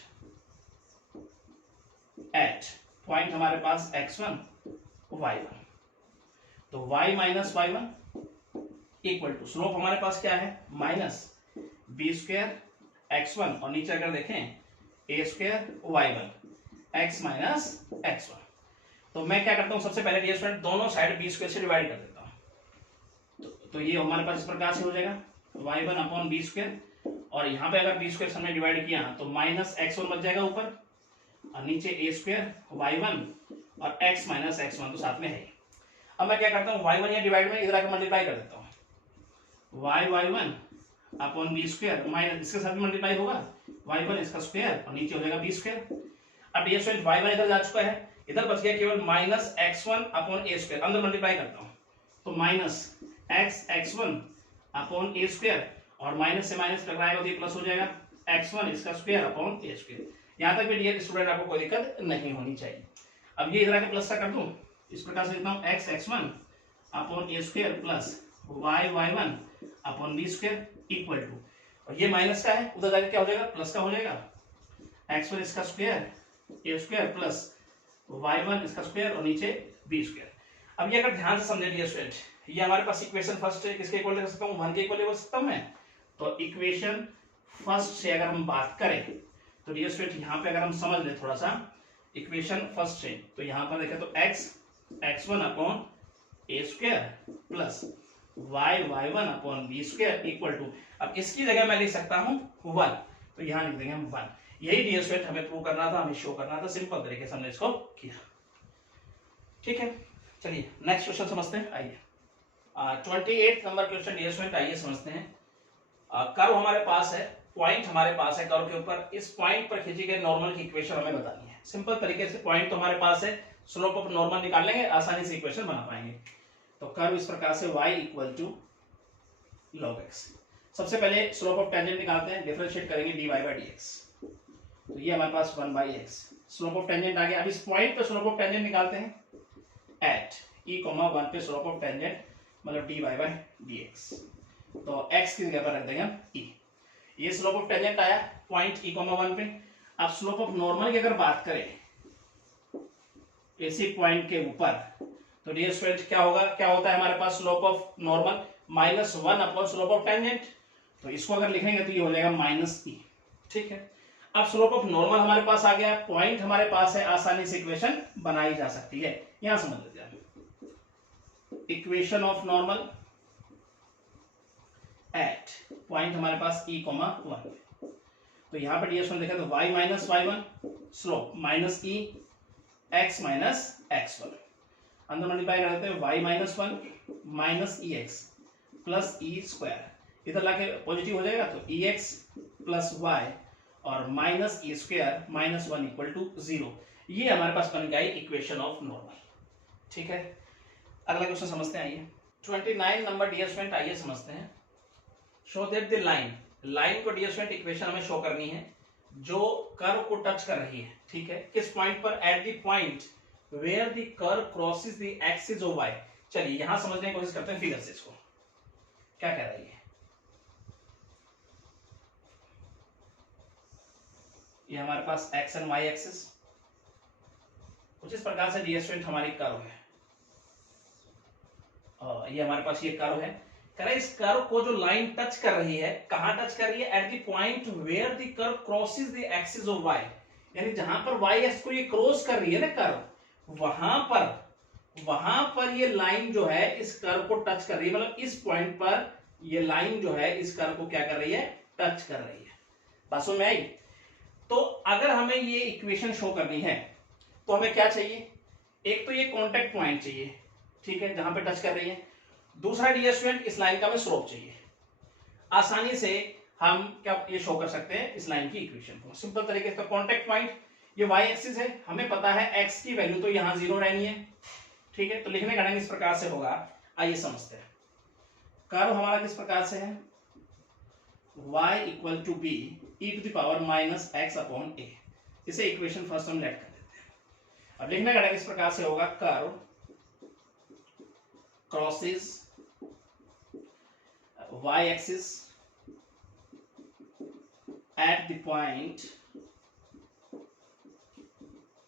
at point हमारे पास x1 y1, तो y minus y1 equal to slope हमारे पास क्या है माइनस बी स्क्वायर x1 और नीचे अगर देखें a square y1 x minus x1। तो मैं क्या करता हूं, सबसे पहले डियर स्टूडेंट दोनों साइड बी स्क्वायर से डिवाइड कर देता हूं। तो ये हमारे पास इस प्रकार से हो जाएगा y1 अपॉन बी स्क्वायर, और यहाँ पे अगर बी स्क्वायर हमने डिवाइड किया तो माइनस x1 बच जाएगा ऊपर, और नीचे a स्क्वायर y1 और x माइनस x1 तो साथ में है। अब मैं क्या करता हूँ, y1 या डिवाइड में इधर आकर मल्टीप्लाई कर देता हूँ, y1 upon B square minus इसके साथ मल्टीप्लाई होगा y1 इसका स्क्वायर और नीचे हो जाएगा बी स्क्वायर। अब ये स्क्वायर y1 इधर जा चुका है, इधर बच गया केवल minus x1 upon a square, अंदर मल्टीप्लाई करता हूँ तो minus x1 upon a square, और माइनस से माइनस टकराएगा तो ये प्लस हो जाएगा x1 इसका स्क्वायर अपॉन a स्क्वायर। यहाँ तक भी डियर स्टूडेंट आपको कोई दिक्कत नहीं होनी चाहिए। अब ये इधर आके प्लस का कर दूं, इस प्रकार से लिखता हूँ x1 upon a square plus y1 upon b square equal to, और ये माइनस का है उधर जाके क्या हो जाएगा प्लस का हो जाएगा x1 इसका square a square plus y1 इसका स्क्वायर और नीचे b स्क्वायर। अब ये अगर ध्यान से समझे डियर स्टूडेंट, ये हमारे पास इक्वेशन फर्स्ट है, किसके इक्वल कर सकता हूँ 1 के इक्वल कर सकता हूँ मैं। तो इक्वेशन फर्स्ट से अगर हम बात करें तो डियर स्टूडेंट यहाँ पे अगर हम समझ ले थोड़ा सा इक्वेशन फर्स्ट से, तो यहाँ पर देखें तो x1 upon a square plus y1 upon b square equal to, अब इसकी जगह मैं लिख सकता हूँ 1, तो यहाँ लिख देंगे हम 1। यही डियर स्टूडेंट हमें प्रूव करना था, हमें शो करना था, सिंपल तरीके से हमने इसको किया। ठीक है, चलिए नेक्स्ट क्वेश्चन समझते हैं। आइए 28 नंबर क्वेश्चन डियर स्टूडेंट, आइए समझते हैं। कर्व हमारे पास है, पॉइंट हमारे पास है कर्व के ऊपर, इस पॉइंट पर खींची गई नॉर्मल की इक्वेशन हमें बतानी है। सिंपल तरीके से पॉइंट तो हमारे पास है, स्लोप ऑफ नॉर्मल निकाल लेंगे, आसानी से इक्वेशन बना पाएंगे। तो कर्व इस प्रकार से y equal to log x। सबसे पहले स्लोप ऑफ टेंजेंट निकालते हैं, डिफरेंशिएट करेंगे dy बाई dx, तो ये हमारे पास 1 by x। Slope of tangent आ गया। अब इस पॉइंट पे स्लोप ऑफ टेंजेंट निकालते हैं एट e, 1 पे स्लोप ऑफ टेंजेंट मतलब dy बाई dx, तो x की जगह पर रख देंगे हम e। ये स्लोप ऑफ टेंजेंट आया पॉइंट e, 1 पे। अब स्लोप ऑफ नॉर्मल की अगर बात करें इसी पॉइंट के ऊपर, तो डियर स्टूडेंट क्या होगा, क्या होता है हमारे पास slope of normal -1 upon slope of tangent, तो इसको अगर लिखेंगे तो ये हो जाएगा -e। ठीक है, अब स्लोप ऑफ नॉर्मल हमारे पास आ गया, पॉइंट हमारे पास है, आसानी से इक्वेशन बनाई जा सकती है। यहां समझ लीजिए equation of normal at point हमारे पास e, 1, तो यहां पर डियर स्टूडेंट देखा तो y minus y1 slope minus e x minus x1, अंदर मल्टीप्लाई कर देते हैं y minus 1 minus e x plus e square, इधर लाके पॉजिटिव हो जाएगा तो ई एक्स प्लस वाई और minus e square minus 1 equal to 0। ये हमारे पास बन गई इक्वेशन ऑफ नॉर्मल। ठीक है, अगला क्वेश्चन समझते हैं। आइए 29 नंबर डियर स्टूडेंट, आइए समझते हैं। शो दैट द लाइन को डियर स्टूडेंट इक्वेशन हमें शो करनी है जो कर्व को टच कर रही है। ठीक है, किस पॉइंट पर, at the point where the curve crosses the axis of y. चलिए यहां समझने की कोशिश करते हैं फिगर से इसको, क्या कह रही है। ये हमारे पास एक्स एंड वाई एक्सिस कुछ इस प्रकार से डियर स्टूडेंट हमारी कर्व है, और ये हमारे पास ये कर्व है। करें इस कर्व को जो लाइन टच कर रही है, कहां टच कर रही है, at the point where the curve crosses the axis of y, यानी जहां पर वाई एक्स को ये क्रॉस कर रही है ना कर्व, वहां पर ये लाइन जो है इस कर्व को टच कर रही है, मतलब इस पॉइंट पर ये लाइन जो है इस कर्व को क्या कर रही है, टच कर रही है। बात समझ में आई। तो अगर हमें ये इक्वेशन शो करनी है तो हमें क्या चाहिए, एक तो ये कॉन्टेक्ट पॉइंट चाहिए, ठीक है, जहां पे टच कर रही है। दूसरा डियर स्टूडेंट इस लाइन का हमें स्लोप चाहिए। आसानी से हम क्या ये शो कर सकते हैं इस लाइन की इक्वेशन को, सिंपल तरीके से। कॉन्टेक्ट पॉइंट ये वाई एक्सिस है, हमें पता है एक्स की वैल्यू तो यहां 0 रहनी है। ठीक है, तो लिखने का ढंग इस प्रकार से होगा, आइए समझते हैं। कर्व हमारा किस प्रकार से है, y equal to B E to the power minus X upon A. इसे इक्वेशन फर्स्ट हम लेट कर देते हैं। अब लिखने का ढंग इस प्रकार से होगा, curve crosses y axis at the point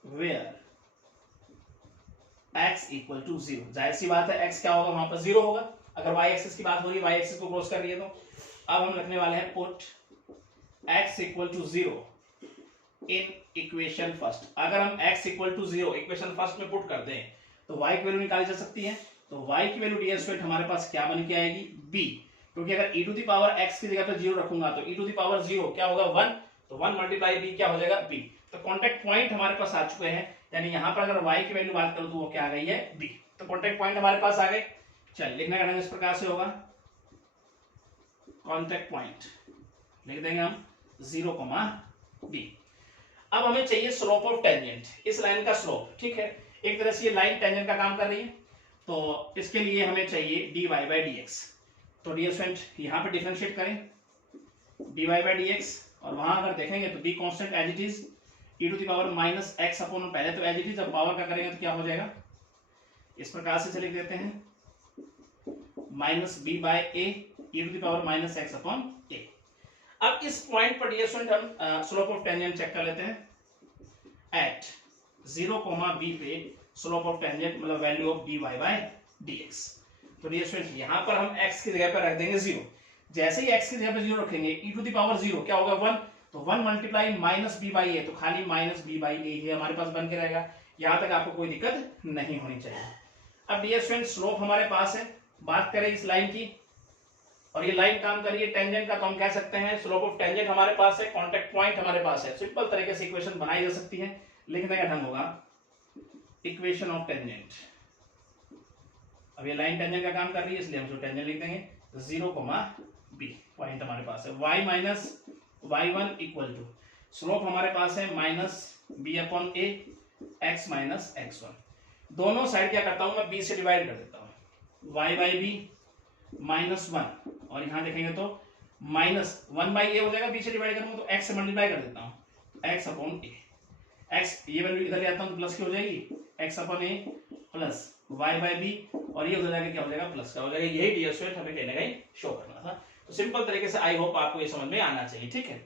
where x equal to 0। जाहिर सी बात है x क्या होगा, वहां पर 0 होगा। अगर y एक्सिस की बात हो रही है, y एक्सिस को क्रॉस कर रही है, तो अब हम लिखने वाले हैं put x equal to 0 in equation first. अगर हम x equal to 0 equation first में पुट कर दें तो y की वैल्यू निकाली जा सकती है। तो y की वैल्यू डियर स्टूडेंट हमारे पास क्या बन के आएगी, b। क्योंकि अगर e to the power x की जगह पर 0 रखूंगा तो e टू द पावर 0 क्या होगा 1, तो 1 मल्टीप्लाई b क्या हो जाएगा b। तो कॉन्टेक्ट पॉइंट हमारे पास आ चुके हैं, यानी यहां पर अगर y की वैल्यू बात करूं तो वो क्या आ गई है b। तो कॉन्टेक्ट पॉइंट हमारे पास आ गए। चल लिखने का ढंग इस प्रकार से होगा, कॉन्टेक्ट पॉइंट लिख देंगे हम 0, b। अब हमें चाहिए स्लोप ऑफ टेंजेंट, इस लाइन का स्लोप। ठीक है, एक तरह से ये लाइन टेंजेंट का काम कर रही है, तो इसके लिए हमें चाहिए dy बाई dx। तो डियर स्टूडेंट यहाँ पे डिफरेंशिएट करें dy बाई dx, और वहां अगर देखेंगे तो d constant as it is, e to the power minus x upon, पहले तो एज इट इज, अब पावर का करेंगे तो क्या हो जाएगा, इस प्रकार से लिख देते हैं minus b by a e to the power minus x upon a। अब इस पॉइंट पर डियर स्टूडेंट हम स्लोप ऑफ टेंजेंट चेक कर लेते हैं। एट 0, b पे स्लोप ऑफ टेंजेंट मतलब value of dy by dx। तो डियर स्टूडेंट यहां पर हम x की जगह पर रख देंगे 0। जैसे ही x की जगह पर 0 रखेंगे e टू द पावर 0 क्या होगा 1, तो 1 multiply minus b by a, तो खाली माइनस b बाई a ही हमारे पास बन के रहेगा। यहां तक आपको कोई दिक्कत नहीं होनी चाहिए। अब डियर स्टूडेंट स्लोप हमारे पास है, बात करें इस लाइन की, और ये लाइन काम कर रही है टेंजेंट का, तो हम कह सकते हैं स्लोप ऑफ टेंजेंट हमारे पास है, कॉन्टेक्ट पॉइंट हमारे पास है। सिंपल तरीके से इक्वेशन बनाई जा सकती है, लिखने का ढंग होगा इक्वेशन ऑफ टेंजेंट। अब ये लाइन टेंजेंट का काम कर रही है, इसलिए हम उसको टेंजेंट लिख देंगे 0, b। पॉइंट हमारे पास है y minus y1 equal to, slope हमारे पास है minus b upon a x minus x1। दोनों साइड क्या करता हूं मैं, b से डिवाइड कर देता हूं, y बाई b माइनस 1, और यहां देखेंगे तो माइनस 1 बाई a हो जाएगा, b से डिवाइड करूंगा तो x से मल्टीप्लाई कर देता हूं, x अपॉन a। x ये वैल्यू इधर ले आता हूं तो प्लस की हो जाएगी, x upon a plus y by b, और ये उधर जाके क्या हो जाएगा प्लस का हो जाएगा। यही डियर स्टूडेंट हमें कहीं ना कहीं शो करना था। तो सिंपल तरीके से आई होप आपको ये समझ में आना चाहिए। ठीक है,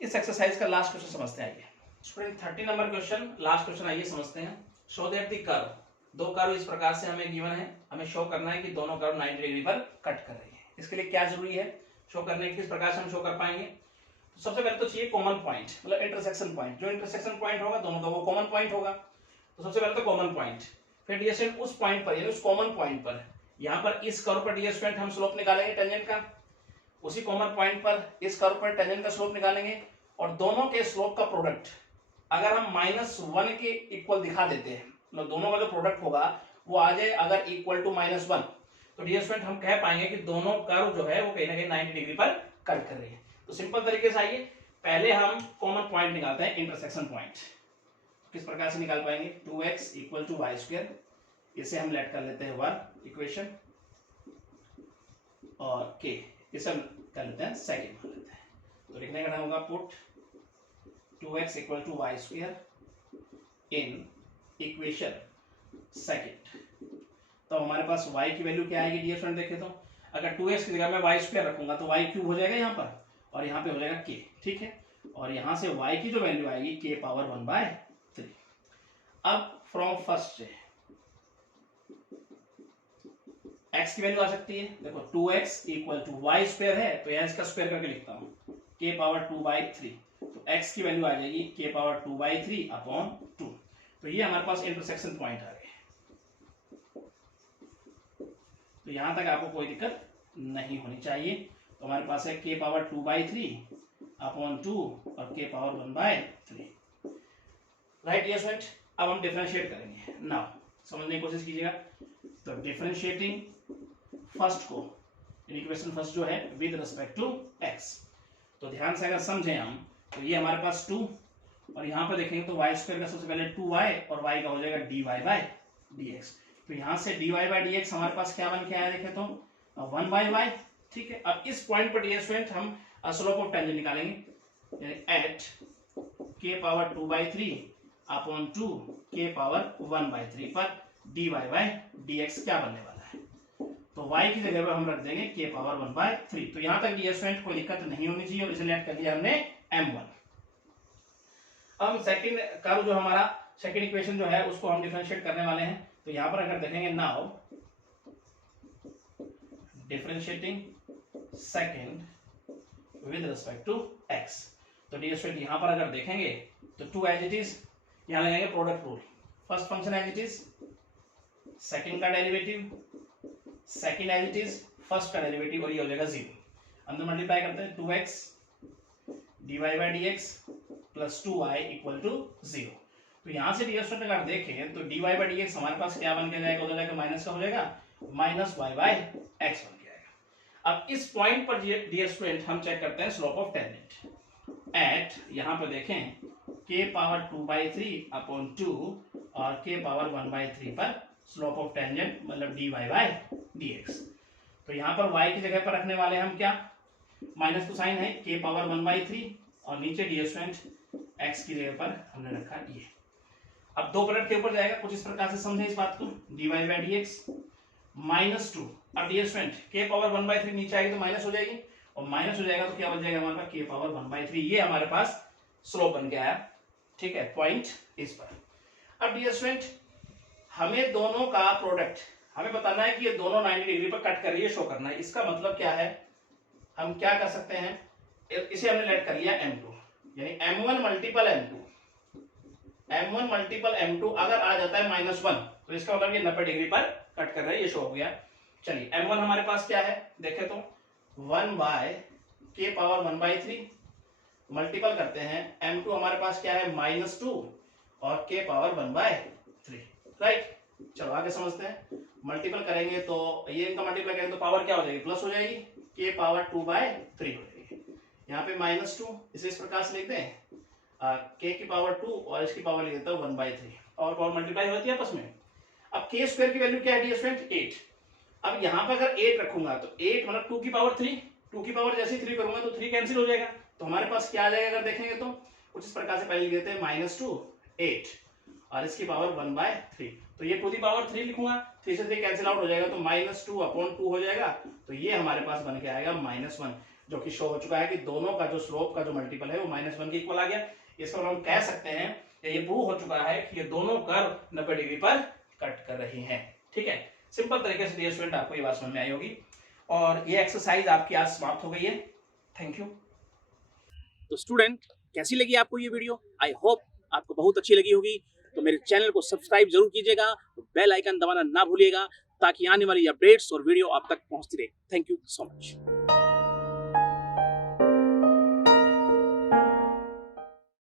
इस एक्सरसाइज का लास्ट क्वेश्चन समझते हैं। आइए student 30 number question, last question आइए समझते हैं। शो दैट द कर्व, दो कर्व इस प्रकार से हमें गिवन है, हमें शो करना है कि दोनों कर्व 90 डिग्री पर कट कर रही है। इसके लिए क्या जरूरी है शो करने की, किस प्रकार से हम शो कर पाएंगे। तो सबसे पहले तो चाहिए कॉमन पॉइंट, मतलब इंटरसेक्शन पॉइंट। जो इंटरसेक्शन पॉइंट होगा दोनों का वो कॉमन पॉइंट होगा। तो सबसे पहले तो कॉमन पॉइंट, फिर डियर स्टूडेंट उस पॉइंट पर यानी उस कॉमन पॉइंट पर, यहाँ पर इस कर्व पर डियर स्टूडेंट हम स्लोप निकालेंगे टेंजेंट का, उसी कॉमन पॉइंट पर इस कर्व पर टेंजेंट का स्लोप निकालेंगे, और दोनों के स्लोप का प्रोडक्ट अगर हम -1 के इक्वल दिखा देते हैं, मतलब दोनों का जो प्रोडक्ट होगा वो आ जाए अगर इक्वल टू -1, तो डियर स्टूडेंट हम कह पाएंगे कि दोनों कर्व जो है वो कहीं ना कहीं 90 डिग्री पर कट कर रही है। तो सिंपल तरीके से आइए पहले हम कॉमन पॉइंट निकालते हैं, इंटरसेक्शन पॉइंट। किस प्रकार से निकाल पाएंगे, 2x equal to y square, इसे हम लेट कर लेते हैं 1 इक्वेशन, और k इसे हम कर लेते हैं सेकंड मान लेते हैं। तो लिखने का नाम होगा put 2x equal to y square in equation second. तो हमारे पास y की वैल्यू क्या आएगी डियर फ्रेंड, देखे तो अगर 2x की जगह मैं वाई स्क्वायर रखूंगा तो y क्यूब हो जाएगा यहाँ पर, और यहाँ पे हो जाएगा k। ठीक है, और यहाँ से y की जो वैल्यू आएगी k पावर 1/3। अब फ्रॉम फर्स्ट से x की वैल्यू आ सकती है, देखो 2x equal to y square है तो यहाँ इसका स्क्वायर करके लिखता हूँ k पावर 2/3, तो x की वैल्यू आ जाएगी k पावर 2/3 अपॉन 2। तो ये हमारे पास इंटरसेक्शन पॉइंट आ गए। तो यहां तक आपको कोई दिक्कत नहीं होनी चाहिए। तो हमारे पास है k पावर 2/3 अपॉन 2 और k power 1/3। Right yes right. अब हम डिफरेंशिएट करेंगे, नाउ समझने की कोशिश कीजिएगा। तो डिफरेंशिएटिंग फर्स्ट को, इक्वेशन फर्स्ट जो है विद रिस्पेक्ट टू x, तो ध्यान से अगर समझें हम तो ये हमारे पास 2, और यहाँ पर देखेंगे तो वाई स्क्वायर का सबसे पहले 2y और y का हो जाएगा dy बाई dx। तो यहाँ से dy बाई dx हमारे पास क्या बन के आया देखे तो 1/y। ठीक है, अब इस पॉइंट पर डियर स्टूडेंट हम स्लोप ऑफ टेंजेंट निकालेंगे at k power 2/3 upon 2 k power 1/3 पर dy बाई dx क्या बनने वाला है। तो y की जगह पर हम रख देंगे k पावर 1/3। तो यहां तक डियर स्टूडेंट कोई दिक्कत नहीं होनी चाहिए और इसे लेट कर लिया हमने m1। अब हम सेकंड का जो हमारा सेकंड इक्वेशन जो है उसको हम डिफरेंशिएट करने वाले हैं। तो यहां पर अगर देखेंगे now differentiating second with respect to x। तो डियर स्टूडेंट यहां पर अगर देखेंगे तो 2 एज इट इज, यहां लगाएंगे product rule. First function as it is, second का derivative, second as it is, first का डेरिवेटिव और ये हो जाएगा 0। अंदर मल्टीप्लाई करते हैं 2x dy by dx plus 2y equal to 0। तो यहां से डियर स्टूडेंट अगर देखें तो dy by dx हमारे पास क्या बन के जाएगा, उधर जाकर माइनस का हो जाएगा, माइनस y by x बन के आएगा। अब इस पॉइंट पर डियर स्टूडेंट हम चेक करते हैं स्लोप ऑफ टेंजेंट एट, यहां पर देखें k पावर 2/3 अपॉन 2 और k पावर 1/3 पर स्लोप ऑफ टेंजेंट मतलब dy by dx। तो यहां पर y की जगह पर रखने वाले हम क्या, माइनस को साइन है k पावर 1/3 और नीचे डियर स्टूडेंट x की जगह पर हमने रखा ये। अब दो प्लेट के ऊपर जाएगा, कुछ इस प्रकार से समझे इस बात को, dy by dx माइनस 2। अब डियर स्टूडेंट k पावर 1/3 नीचे आएगी तो माइनस हो जाएगी और माइनस हो जाएगा तो क्या बच जाएगा हमारे पास k पावर 1/3। ये हमारे पास स्लोप बन गया है, ठीक है, पॉइंट इस पर। अब डियर स्टूडेंट हमें दोनों का प्रोडक्ट हमें बताना है कि ये दोनों 90 डिग्री पर कट कर रही है, शो करना है। इसका मतलब क्या है, हम क्या कर सकते हैं, इसे हमने लेट कर लिया m2 यानी m1 multiple m2, m1 multiple m2 अगर आ जाता है -1 तो इसका मतलब ये 90 डिग्री पर कट कर रहा है, ये शो हो गया। चलिए m1 हमारे पास क्या है देखें तो 1 बाय k पावर 1/3 मल्टीपल करते हैं m2 हमारे पास क्या है -2 और k पावर 1/3, राइट। चलो आगे समझते हैं, मल्टीपल करेंगे तो ये इनका मल्टीप्लाई करेंगे तो पावर क्या हो जाएगी, प्लस हो जाएगी, k पावर 2/3 हो जाएगी। यहाँ पे -2 इसे इस प्रकार से लिखते हैं k की पावर 2 और इसकी पावर लिख देता हूँ 1/3 और पावर मल्टीप्लाई होती है आपस में। अब k स्क्वायर की वैल्यू क्या है डियर स्टूडेंट 8। अब यहाँ पर अगर 8 रखूंगा तो 8 मतलब 2 की पावर 3, 2 की पावर जैसे 3 करूंगा तो 3 कैंसिल हो जाएगा। तो हमारे पास क्या आ जाएगा अगर देखेंगे तो कुछ इस प्रकार से पहले लिख देते हैं -2 8 और इसकी पावर 1/3। तो ये टू दी पावर 3 लिखूंगा, 3 से 3 कैंसिल आउट हो जाएगा तो -2 अपॉन 2 हो जाएगा। तो ये हमारे पास बन के आएगा -1, जो कि शो हो चुका है कि दोनों का जो स्लोप का जो मल्टीपल है वो -1 के इक्वल आ गया। इसको हम कह सकते हैं ये प्रूव हो चुका है कि ये दोनों कर्व 90 डिग्री पर कट कर रही हैं, ठीक है। सिंपल तरीके से डियर स्टूडेंट आपको ये बात समझ में आई होगी और ये एक्सरसाइज आपकी आज समाप्त हो गई है। Thank you. तो स्टूडेंट कैसी लगी आपको ये वीडियो, आई होप आपको बहुत अच्छी लगी होगी। तो मेरे चैनल को सब्सक्राइब जरूर कीजिएगा, बेल आइकन दबाना ना भूलिएगा ताकि आने वाली अपडेट्स और वीडियो आप तक पहुंचती रहे। Thank you so much.